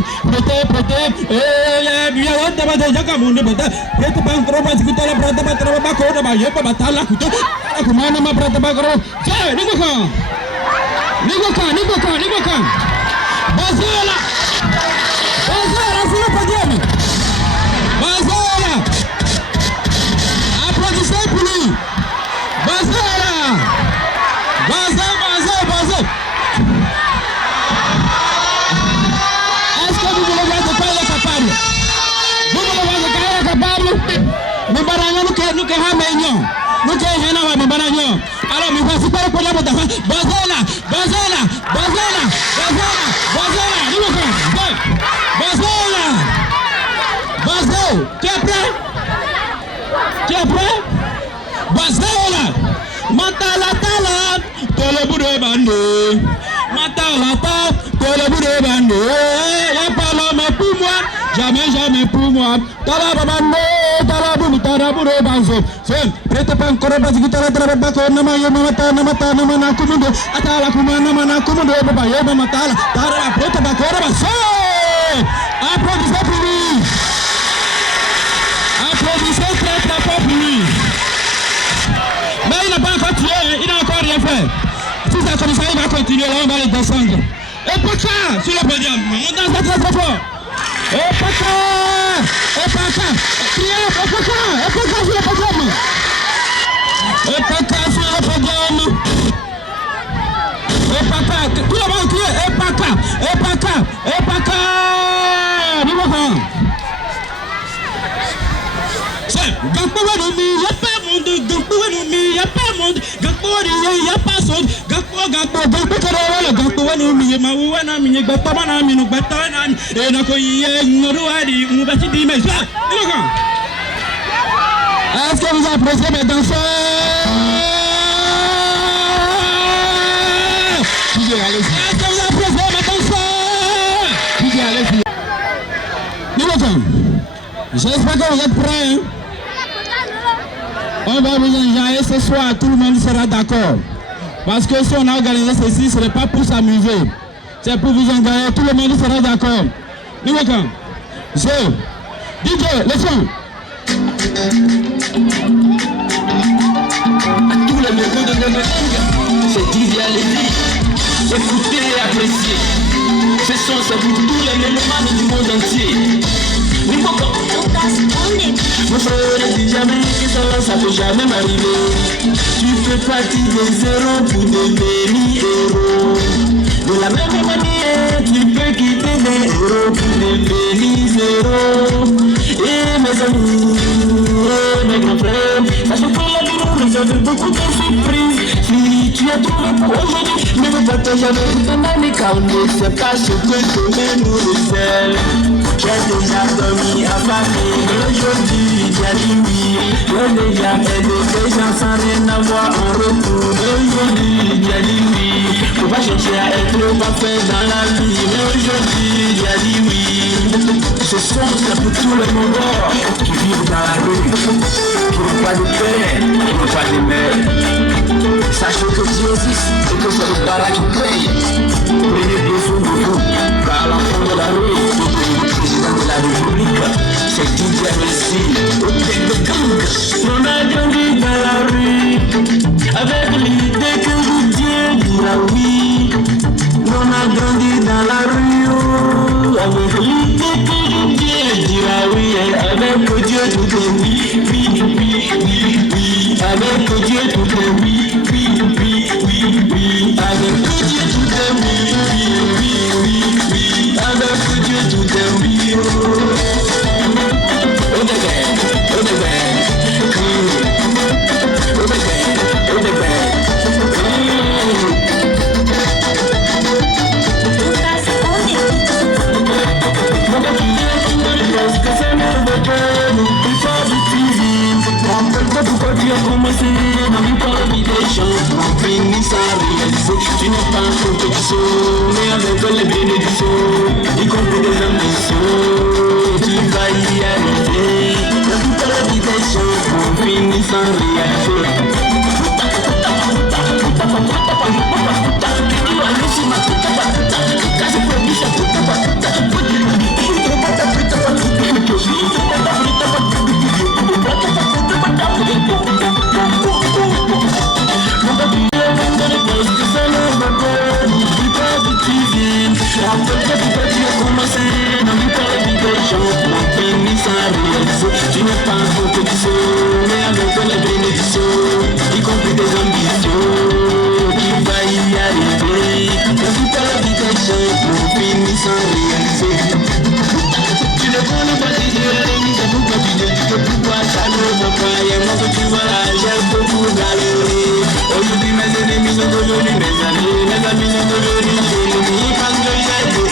Applaudissez pour lui. Est-ce que vous voulez voir de quoi il est capable? Vous voulez voir de quoi il est capable? Nous baranons, alors, mais voici pas le problème de Bazela. Tu es prêt? Bazela. Matala, le bout de bande. Matala, le bout de bande. Y'a pas l'homme pour moi. Jamais pour moi. Prête pas encore à passer guitare à la bac, namata, namana, commando, atala, kumana, commando, baba, matala, tara, prête pas encore à passer. Applaudissez pour lui. Applaudissez très fort pour lui. Mais il n'a pas encore tué, il n'a encore rien fait. Si ça comme ça, il va continuer, là on va les descendre. Et pour ça, sur le podium, on danse très fort. Epaka sur le podium. Tout le monde crie Epaka. C'est Gakpo y'a pas monde, y'a pas monde, y'a pas son, est-ce que vous appréciez mes danseurs? Est-ce que vous appréciez mes danseurs? J'espère que vous êtes prêts. On va vous enjailler ce soir, tout le monde sera d'accord. Parce que si on a organisé ceci, ce n'est pas pour s'amuser. C'est pour vous engager, tout le monde sera d'accord. DJ, le son. À tous les locaux de Ndemelinga, c'est DJ Allez-y. Écoutez et appréciez. Ce son, c'est pour tous les mélomanes du monde entier. Mon frère dit jamais que ça peut jamais m'arriver. Tu fais partie des héros pour devenir héros. De la même manière, tu peux quitter les héros pour devenir zéro. Et mes amis, et mes grands frères, sachez que la vie nous réserve beaucoup de surprises. Si tu as trouvé pour aujourd'hui, ne me partage avec ton ami car on ne sait pas ce que demain nous réserve. J'ai déjà dormi à famille aujourd'hui. Dialimi, le déjà aidé des gens sans rien avoir en retour. Aujourd'hui, Dialimi, faut pas chercher à être parfait dans la vie. Mais aujourd'hui, Dialimi, ce son c'est pour tout le monde qui vivent dans la rue, qui n'ont pas de père, qui n'ont pas de mère. Sachez que Dieu existe et que c'est le Bala qui paye. Prenez des sous de vous, par l'enfant de la rue, le président de la République, c'est Didier Messi, au tête de gang. On a grandi dans la rue, avec l'idée que vous Dieu dira oui. On a grandi dans la rue, avec l'idée que vous Dieu dira oui. Avec Dieu tout est oui, oui, oui, oui, oui. Avec Dieu tout est oui. Avec Dieu tout est oui, oui, oui, avec Dieu tout est oui. Oh the bed, oh the bed, oh the bed, oh the bed. Pourquoi tu as commencé dans une palpitation, on finit sans réaliser. Tu n'es pas en compétition, mais avec les bénédictions, y compris des ambitions, tu vas y arriver. Dans une palpitation, on finit sans réaliser. Tu n'es pas en compétition, mais avec les bénédictions, y compris des ambitions, tu vas y arriver. Dans toute l'habitation, on finit sans réaliser. Tu ne connais pas si Dieu réalise, pourquoi tu te dis que pourquoi ça ne va pas. Et moi que tu vois là, j'ai beaucoup galéré. Aujourd'hui mes ennemis sont devenus mes amis, mes amis sont devenus mes ennemis, parce que j'ai dit,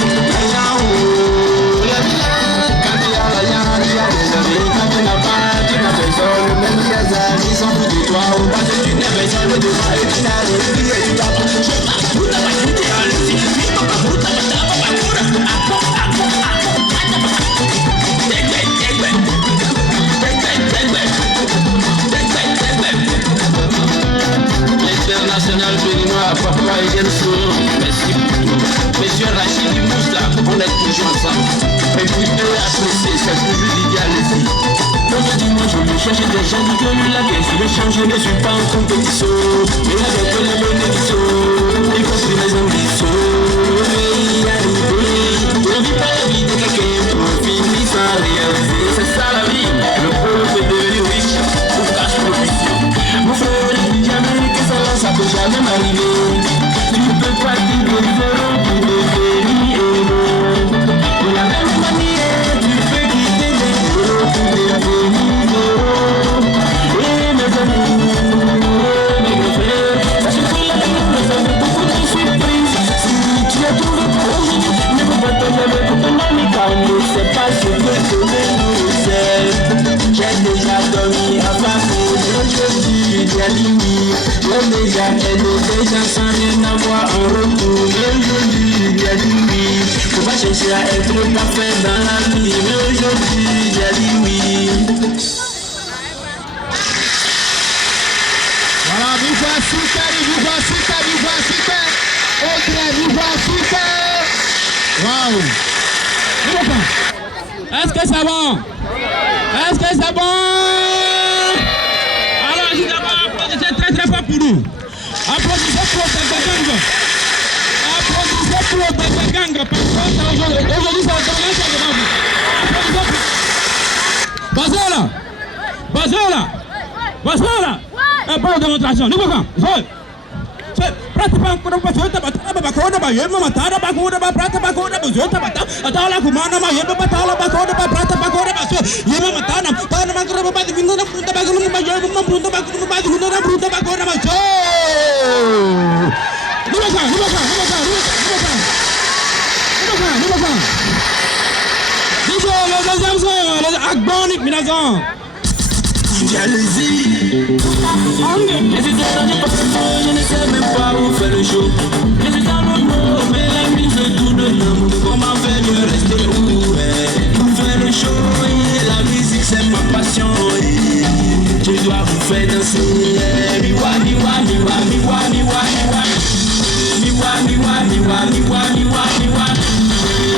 quand tu n'as pas, tu n'as personne, même tes amis sont fous de toi, ou parce que tu n'as personne de toi et tu n'as rien et tu t'as touché. L'international béninois, papa et Jenson, merci pour tout. Monsieur Rachid Moussa, on est toujours ensemble. Écoutez, appréciez, c'est toujours l'idéalisme. Dans ce dimanche, je vais chercher des gens qui veulent la caisse. Je vais changer, je ne suis pas en compétition. Mais avec les bénédictions, y compris mes ambitions, je vais y arriver. Je ne vis pas la vie de quelqu'un pour finir sans réaliser. C'est ça la vie. Le pauvre peut devenir riche pour cache provision. Mon frère, je dis jamais que ça peut jamais m'arriver. Tu ne peux pas dire que zéro pour devenir héros. De la même manière, tu peux quitter les héros pour devenir héros. Et mes amis, mes frères, sachez que la vie nous a fait beaucoup de surprises. Si tu as trouvé pour aujourd'hui, ne peux pas te lever pour ton ami car on ne sait pas ce que Dieu nous sait. J'ai déjà dormi à Paris, aujourd'hui Dialimi. J'ai déjà aidé des gens sans rien avoir en retour. Aujourd'hui Dialimi, faut pas chercher à être parfait dans la vie. Mais aujourd'hui Dialimi. Voilà, viva super, viva super, viva super. Ok, viva super. Waouh. Est-ce que c'est bon? Est-ce que c'est bon? Alors, je d'abord applaudissez très très fort pour nous. Applaudissez pour le gang. Applaudissez pour le gang. Parce que aujourd'hui, c'est le temps. Applaudissez. Passez là. Un peu de démonstration. Nous voyons. Pratiquement, on peut faire jalousie. Je suis dans le parfum, je ne sais même pas où faire le show. Je suis dans le mot, mais la musique tourne l'amour. Comment faire mieux rester où? Pour faire le show, la musique c'est ma passion. Je dois vous faire danser. Miwa, miwa, miwa, miwa, miwa, miwa. Miwa, miwa, miwa, miwa, miwa, miwa.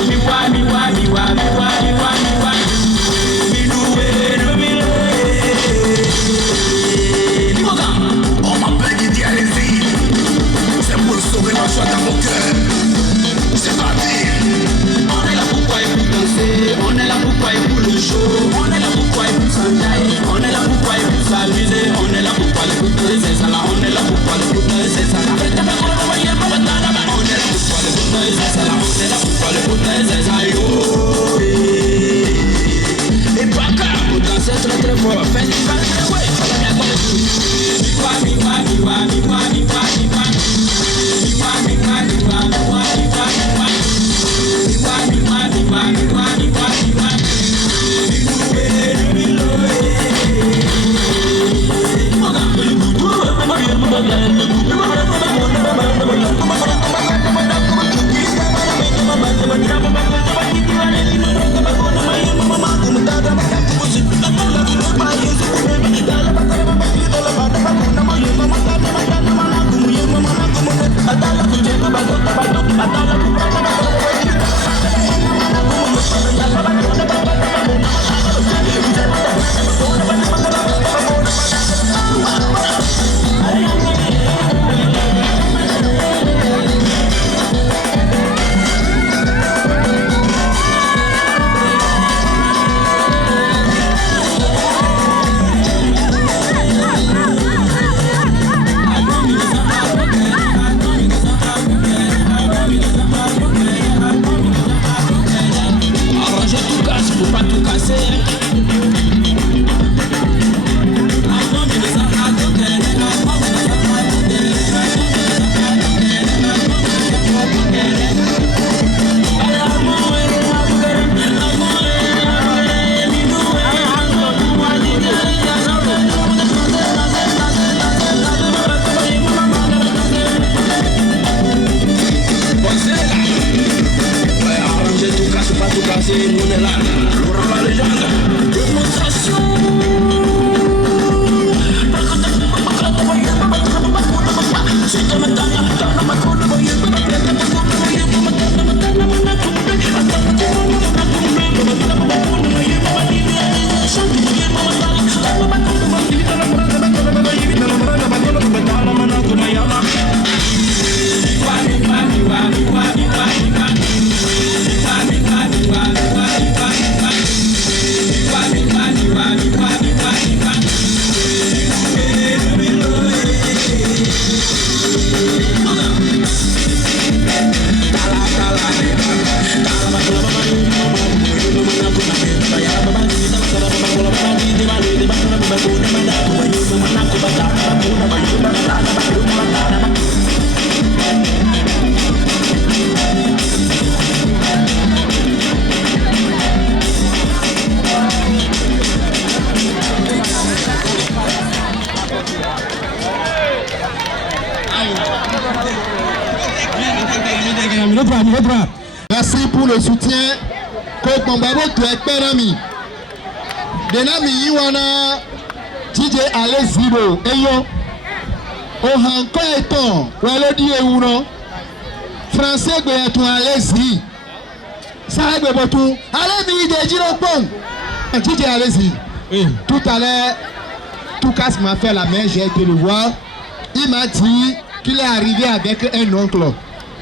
Miwa, miwa, miwa, miwa, miwa, miwa. On m'appelle Guidi Alési. C'est pour sauver la joie dans mon cœur. C'est parti. On est là pour quoi et pour danser. On est là pour quoi et pour le show. On est là pour quoi et pour s'enjailler. On est là pour quoi et pour s'amuser. On est là pour quoi et pour danser ça là. On est là pour quoi et pour danser ça là. On est là pour quoi et pour danser ça là. On est là pour quoi et pour danser ça là. Et pas qu'à pour danser très très fort. Festival très ouais. Miwa, miwa, miwa, miwa, miwa, miwa. Miwa, miwa, miwa, miwa, miwa, miwa. Miwa, miwa, miwa, miwa, miwa, miwa. Merci pour le soutien. Kokombabo tu es perami. Denami Iwana DJ Aleziro Eyo Ohanko Eton Walodi Euno Français Beatou Alezi Saragbe Botou Alemi de Giropon DJ Alezi. Tout à l'heure Toukas m'a fait la main, j'ai été le voir. Il m'a dit qu'il est arrivé avec un oncle.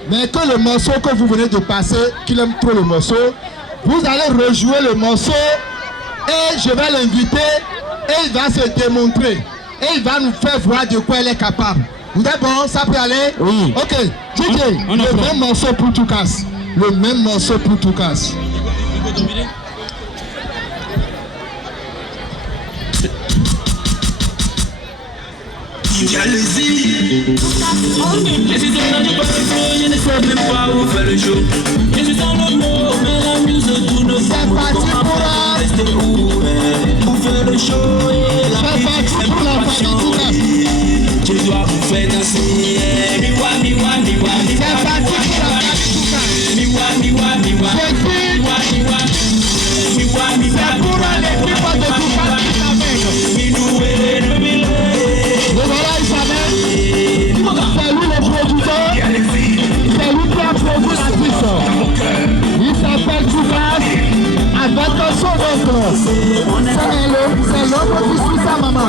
Mais que le morceau que vous venez de passer, qu'il aime trop le morceau, vous allez rejouer le morceau et je vais l'inviter et il va se démontrer. Et il va nous faire voir de quoi il est capable. Vous êtes bon? Ça peut aller? Oui. Ok. DJ, le même morceau pour Toukas. Le même morceau pour Toukas. Jalousie. Je suis dans le parfum, je ne sais même pas où faire le show. Je suis dans le mot, mais la musique tourne. C'est parti pour rester où? Pour faire le show, la avec son oncle. C'est l'oncle qui suit sa maman.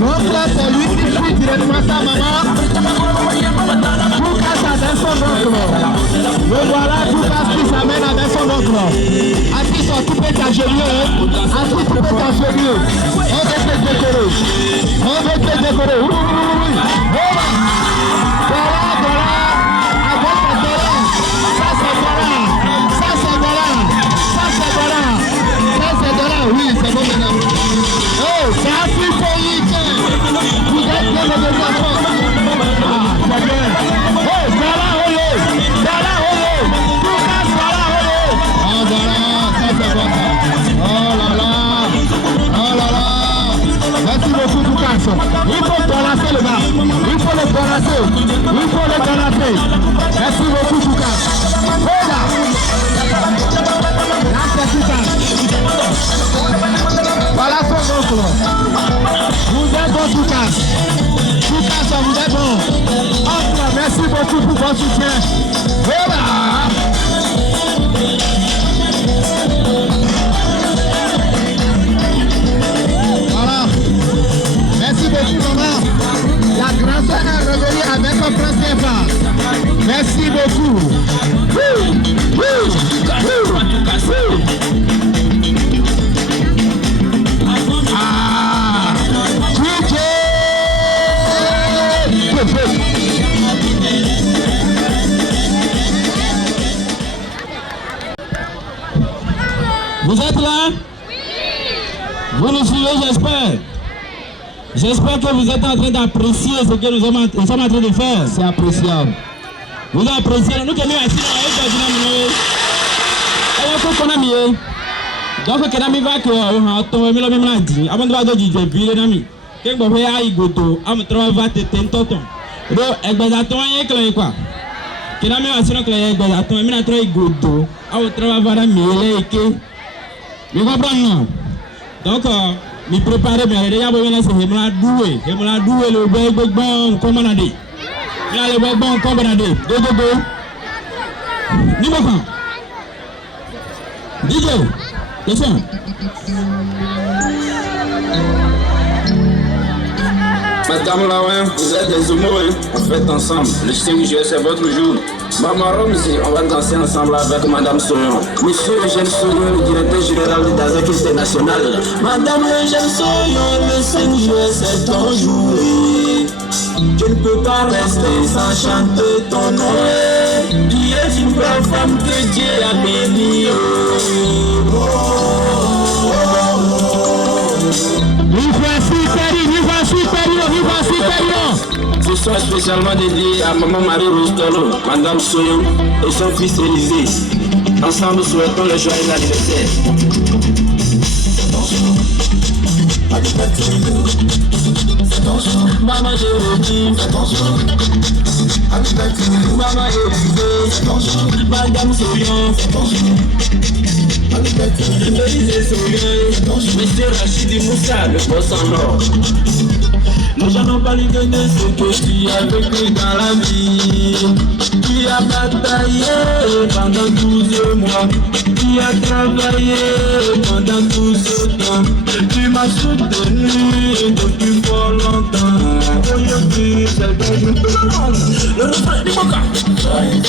L'oncle, c'est lui qui suit directement sa maman. Toukas avec son oncle. Le voilà, Toukas qui s'amène avec son oncle. Assis sur tout petit ingénieur. Assis tout petit ingénieur. On veut te décorer. On veut te décorer. Oui. Voilà. Avec le dollar. Ça c'est dollar. Ça c'est dollar. Ça c'est dollar. Ça c'est dollar. Oui, c'est bon maintenant. Oh, c'est Afrique. Vous êtes bien de développement. Ah, c'est bien. Oh, dollar, olé. Dollar, olé. Tout casse, dollar, olé. Oh, voilà. Ça c'est bon. Oh là là. Oh là là. Merci beaucoup, Toukas. Il faut balancer le gars. Il faut le balancer. Il faut le balancer. Merci beaucoup, Toukas. Voilà. Là, c'est Toukas. Voilà son oncle. Vous êtes bon, Toukas. Toukas, vous êtes bon. Oncle, merci beaucoup pour votre soutien. Voilà. Merci beaucoup, maman. La grande soeur est revenue avec un prince sympa. Merci beaucoup. Ah, vous êtes là? Vous nous suivez, j'espère. J'espère que vous êtes en train d'apprécier ce que nous sommes en train de faire. C'est appréciable. Vous appréciez. Nous qui sommes ici, donc, que nous va que nous dit, avant de voir d'autres idées, puis les amis, quelque chose à Igoto, à me travailler te tentoton. Donc, exactement, il y a quoi? Que nous avons assuré que exactement, mais notre Igoto, à me travailler à mieux, vous comprenez? Donc, me préparer bien, déjà vous venez c'est me la doué le bon comme on a dit. Là le bon comme on a dit. Go. Ni bon. DJ, listen. Madame Laouin, vous êtes des humoristes, on fait ensemble. Le 5 juillet, c'est votre jour. Maman Romzi, on va danser ensemble avec Madame Soyon. Monsieur Eugène Soyon, le directeur général de Dazek International. Madame Eugène Soyon, le 5 juillet, c'est ton jour. Je ne peux pas rester sans chanter ton nom. Tu es une belle femme que Dieu a bénie. Ce soir spécialement dédié à Maman Marie Rostolo, Madame Soyon et son fils Élisée. Ensemble, souhaitons le joyeux anniversaire. Maman Jérémy, Maman Élisée, Madame Soyon, Élisée Soyon, Monsieur Rachidi Moussa, le boss en or. Les gens n'ont pas l'idée de ce que tu as vécu dans la vie. Tu as bataillé pendant 12 mois. Tu as travaillé pendant tout ce temps. Tu m'as soutenu depuis fort longtemps. Aujourd'hui, c'est ton jour de le monde. Le refrain du Moka. Joyeux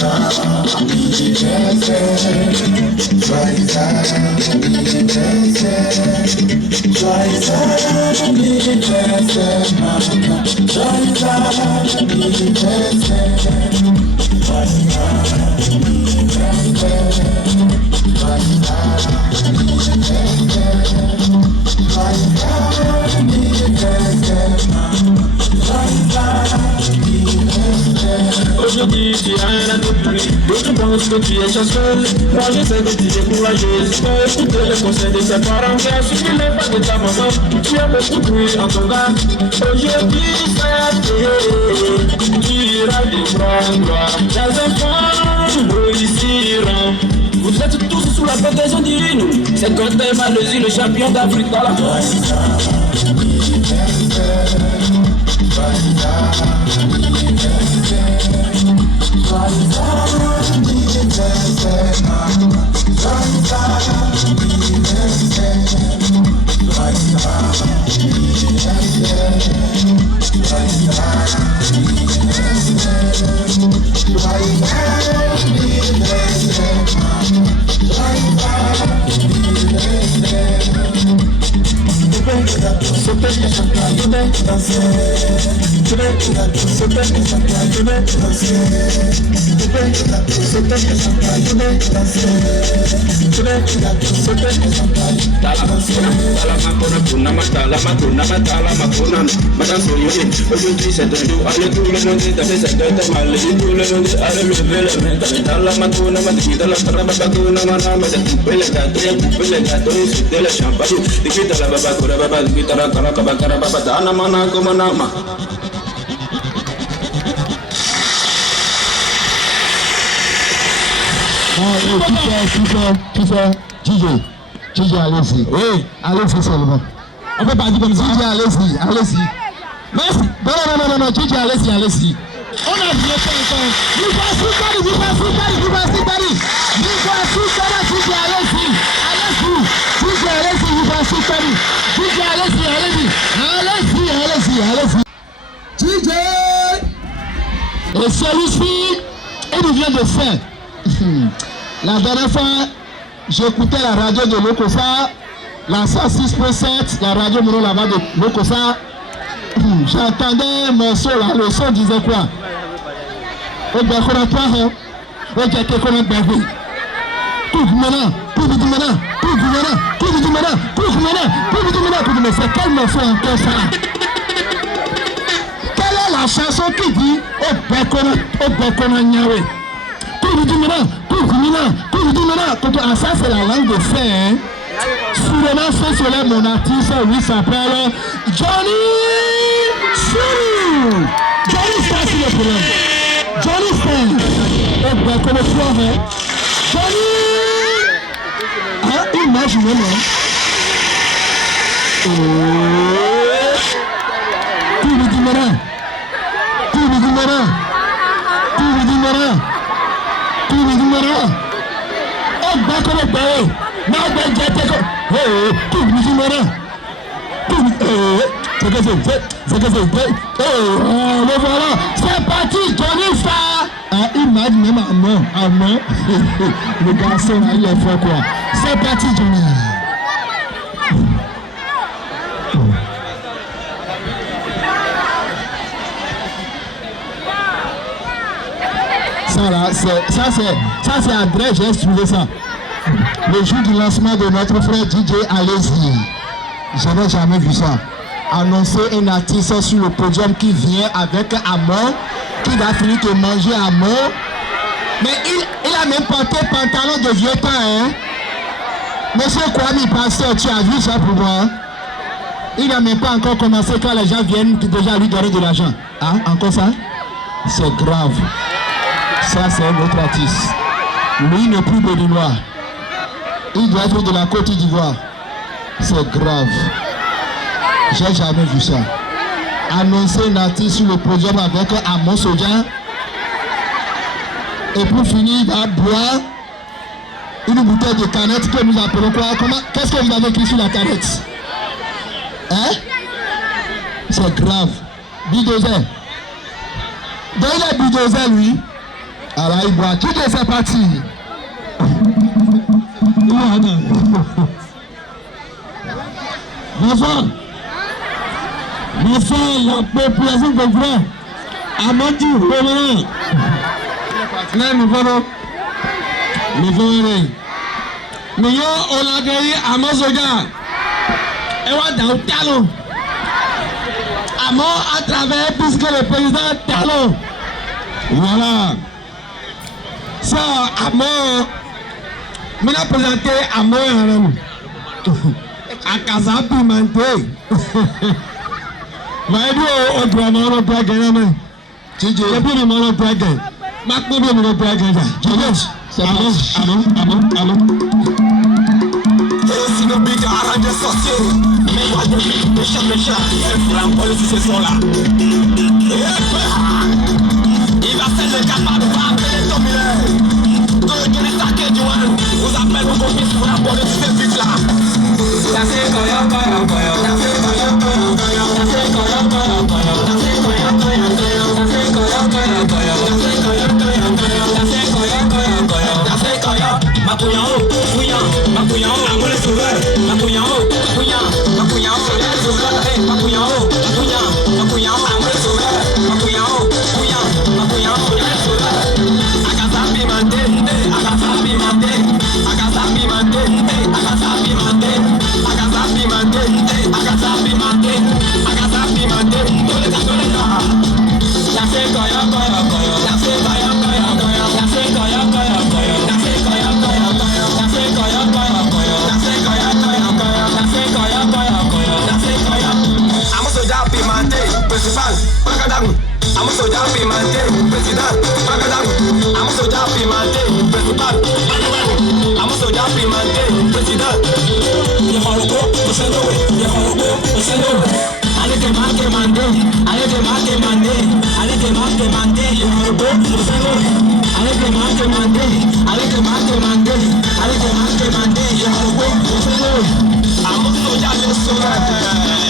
aujourd'hui tu as rien à découvrir. D'autres pensent que tu es chanceuse. Moi je sais que tu es courageuse. Tu as écouté les conseils de tes parents. Tu as suivi les pas de ta maman. Tu as beaucoup cru en ton gars. Aujourd'hui c'est tu iras de droit. Les enfants réussiront. Vous êtes tous sous la protection divine. C'est Quentin Malaisie, le champion d'Afrique dans la Aujourd'hui c'est un jour, allez tout le monde est dans cette tête mal, tout le monde allez lever la main, dans la matona, dans la trababacona, couper les gâteaux, c'était le champagne, depuis la babacora, baba, depuis la caracabacara, baba, dana mana, comme un ama. DJ, allez-y. Oui, allez-y seulement. On peut pas dire comme ça. DJ, allez-y. Merci. Non, DJ, allez-y. On a dit encore. DJ. Et celui-ci, il nous vient de faire. La dernière fois, j'écoutais la radio de Lokosa, la 106.7, la radio Mouro là-bas de Lokosa. J'entendais un morceau là, le son disait quoi? Au Bakoratoire, au Kakekonababi. Mais c'est quel morceau encore ça? Quelle est la chanson qui dit au Bakonanyawe? Ça c'est la langue de fer. Sûrement fait sur mon artiste, lui s'appelle Johnny Suru. Johnny Star c'est le problème. Johnny Star. Et bien comme toi, Johnny. Ah, imaginez-moi. C'est parti, Johnny Star. Ah, imagine même à moi. Le garçon là, il est fort quoi. C'est parti, Johnny. Ça c'est André, j'ai trouvé ça. Le jour du lancement de notre frère DJ, allez-y. Je n'ai jamais vu ça. Annoncer un artiste sur le podium qui vient avec amour, qui va finir de manger amour. Mais il a même porté pantalon de vieux temps, hein. Monsieur Kwame Pasteur, tu as vu ça pour moi? Il n'a même pas encore commencé quand les gens viennent déjà lui donner de l'argent. Ah, encore ça? C'est grave. Ça, c'est un autre artiste. Lui, il n'est plus béninois. Il doit être de la Côte d'Ivoire. C'est grave. J'ai jamais vu ça. Annoncer un artiste sur le podium avec Amon Soja. Et pour finir, il va boire une bouteille de canette que nous appelons quoi? Qu'est-ce que vous avez écrit sur la canette? Hein? C'est grave. Bulldozer. Donc il est bulldozer, lui. Alors il boit. Tout est parti. Mon frère, la population de vrai. Amadi, Romain. Non, nous voyons. Mais yo, on a gagné à Mozoga. Et on a dans le talon. Amon à travers puisque le président talon. Voilà. Ça, Amon. On a présenté Amon à Casa Pimenté. Voyez-vous, au drama, on peut gagner. Tu dis, il n'y a pas de peut gagner. Maintenant, on peut gagner. C'est allons. Et si nos bigs arrêtent de sortir, mais moi je méchant, il faut l'envoyer sur ce son-là. Il va faire le capable de voir les dominés. Que les saquets du one, vous appelez vos copies pour l'envoyer sur ce but-là. Ça c'est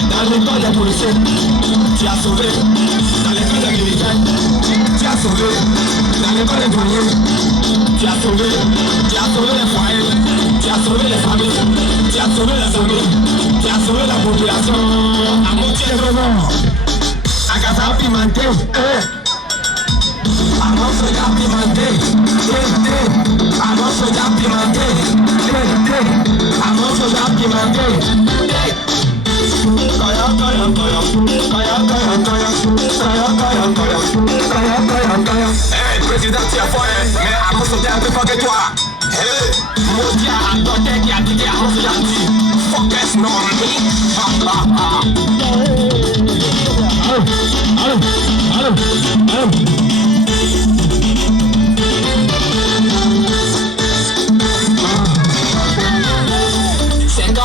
Dans l'école des policiers, tu as sauvé. Dans l'école des militaires, tu as sauvé. Dans l'école des douaniers, tu as sauvé. Tu as sauvé les foyers, tu as sauvé les familles, tu as sauvé les amis, tu as sauvé la population. À moitié vraiment. À Gaza pimenté, à mon soldat pimenté, à mon soldat pimenté, à mon soldat pimenté. Hey, président, tu es fort, mais avant de sauter un peu fort que toi. Hey, mon Dieu, un docteur qui a dit avant de sauter, focus non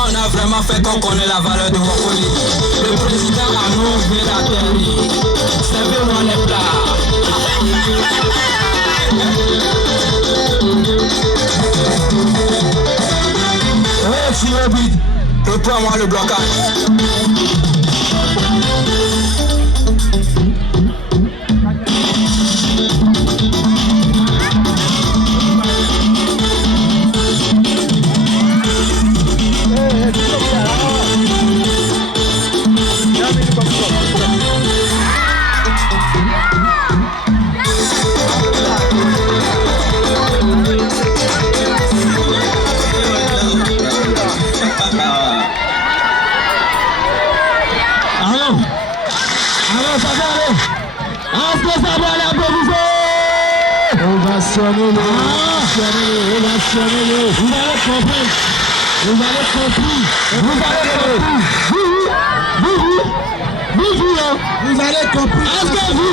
on a vraiment fait qu'on connaît la valeur de Wakoli. Le président a nommé la terre. Servez-moi les plats. Ouais, si le but, reprends-moi le blocage. Vous allez comprendre. Vous allez comprendre. Vous allez comprendre. Est-ce que vous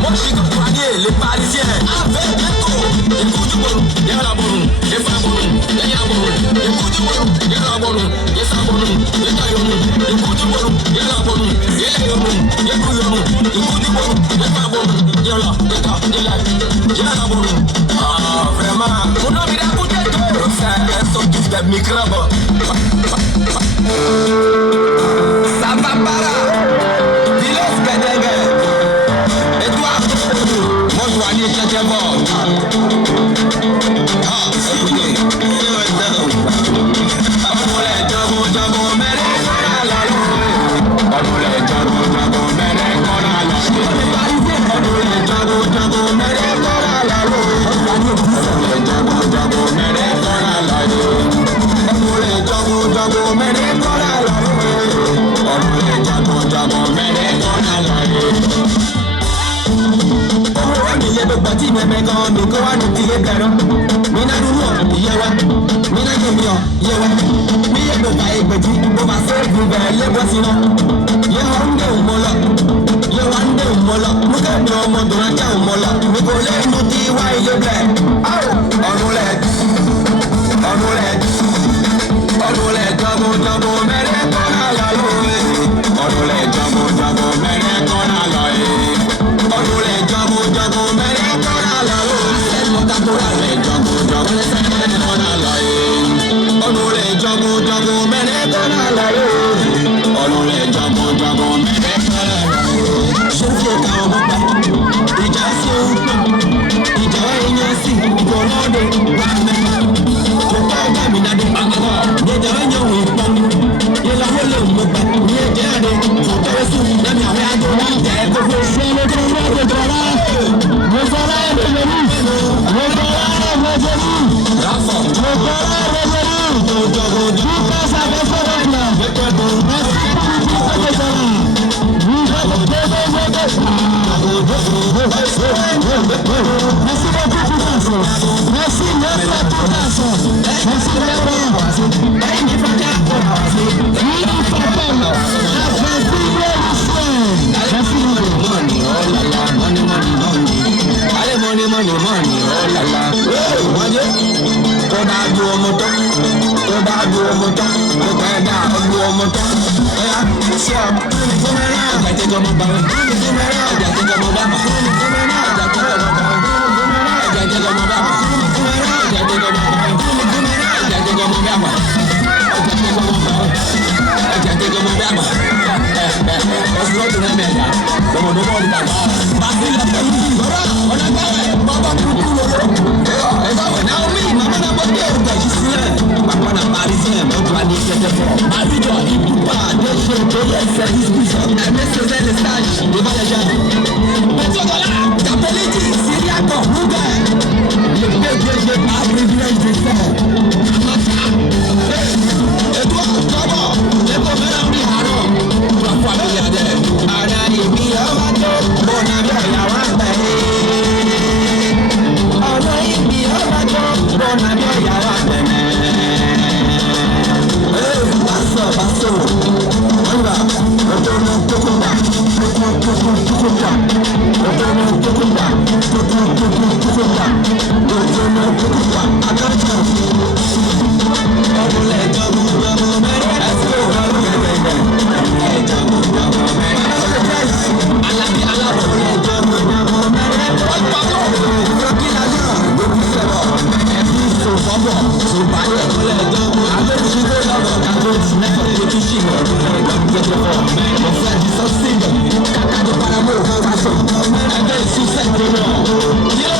Moi je suis comme Poirier, les Parisiens. Avec Neko, écoute du bon, y'a la bonne, y'a la bonne, y'a la bonne, écoute du bon, y'a la bonne, y'a la bonne, y'a la bonne, écoute du bon, y'a la bonne, y'a la bonne, y'a la bonne, écoute du bon, y'a la bonne, y'a la bonne. Ah vraiment, mon nom il a coûté deux. C'est un son qui fait microbe. Ça va pas là. Vilos Bedenge. Et toi, moi je dois aller chercher bon. Ah, écoutez. Yeah.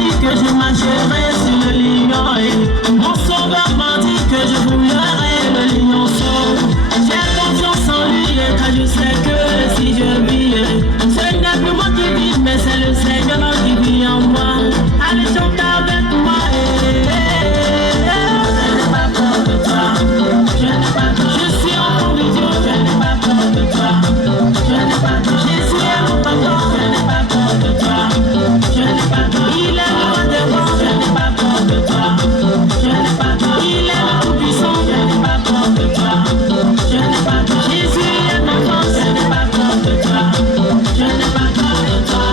dit que je marcherai sur le lion. Mon sauveur m'a dit que je boulerai le lionceau. J'ai confiance en lui car je sais que si je vis, ce n'est plus moi qui vis, mais c'est le Seigneur qui vit en moi. Allez chanter avec moi. Je n'ai pas peur de toi. Je n'ai pas peur. Je suis enfant de Dieu. Je n'ai pas peur de toi. Je n'ai pas peur. Jésus est mon papa. Je n'ai pas peur de toi. Je n'ai pas peur. Il est le roi des rois. Je n'ai pas peur de toi. Je n'ai pas peur. Il est le tout-puissant. Je n'ai pas peur de toi. Je n'ai pas peur. Jésus est mon enfant. Je n'ai pas peur de toi. Je n'ai pas peur de toi.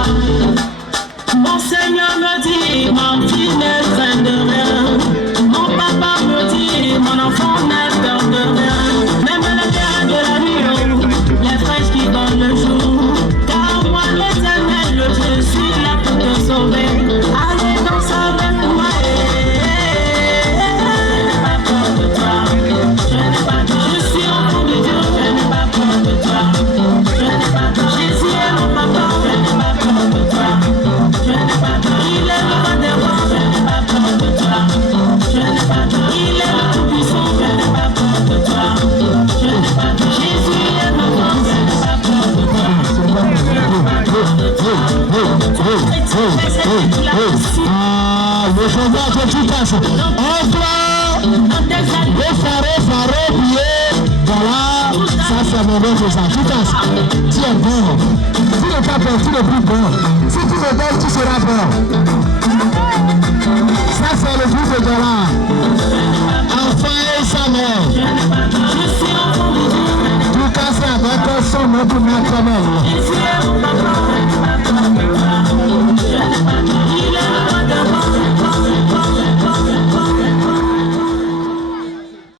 Mon Seigneur me dit, mon fils ne craint de rien. Mon papa me dit, mon enfant n'a peur de rien. Même la terre de la nuit, les fraîches qui donnent le jour. Car moi l'Éternel, je suis là pour te sauver. Allez danser avec moi. Je n'ai pas peur de toi. Je n'ai pas peur. Je suis enfant de Dieu. Je n'ai pas peur de toi. Je n'ai pas peur. Jésus est mon papa. Je n'ai pas peur de toi. Je n'ai pas peur. Il est le roi des rois. Je n'ai pas peur de toi. Je n'ai pas peur. Il est le tout-puissant. Je n'ai pas peur de toi. Je n'ai pas peur. Jésus est mon roi. Je n'ai pas peur de toi. Je n'ai pas peur de toi. Le cheval que tu passes. Entre le phare, voilà, ça c'est mon bon, c'est ça. Tu passes. Tu es bon. Tu n'es pas bon, tu n'es plus bon. Si tu me donnes, tu seras bon. Ça c'est le plus de dollar. Enfin et sa mère. Tout cas, c'est avec son nom pour mettre quand même.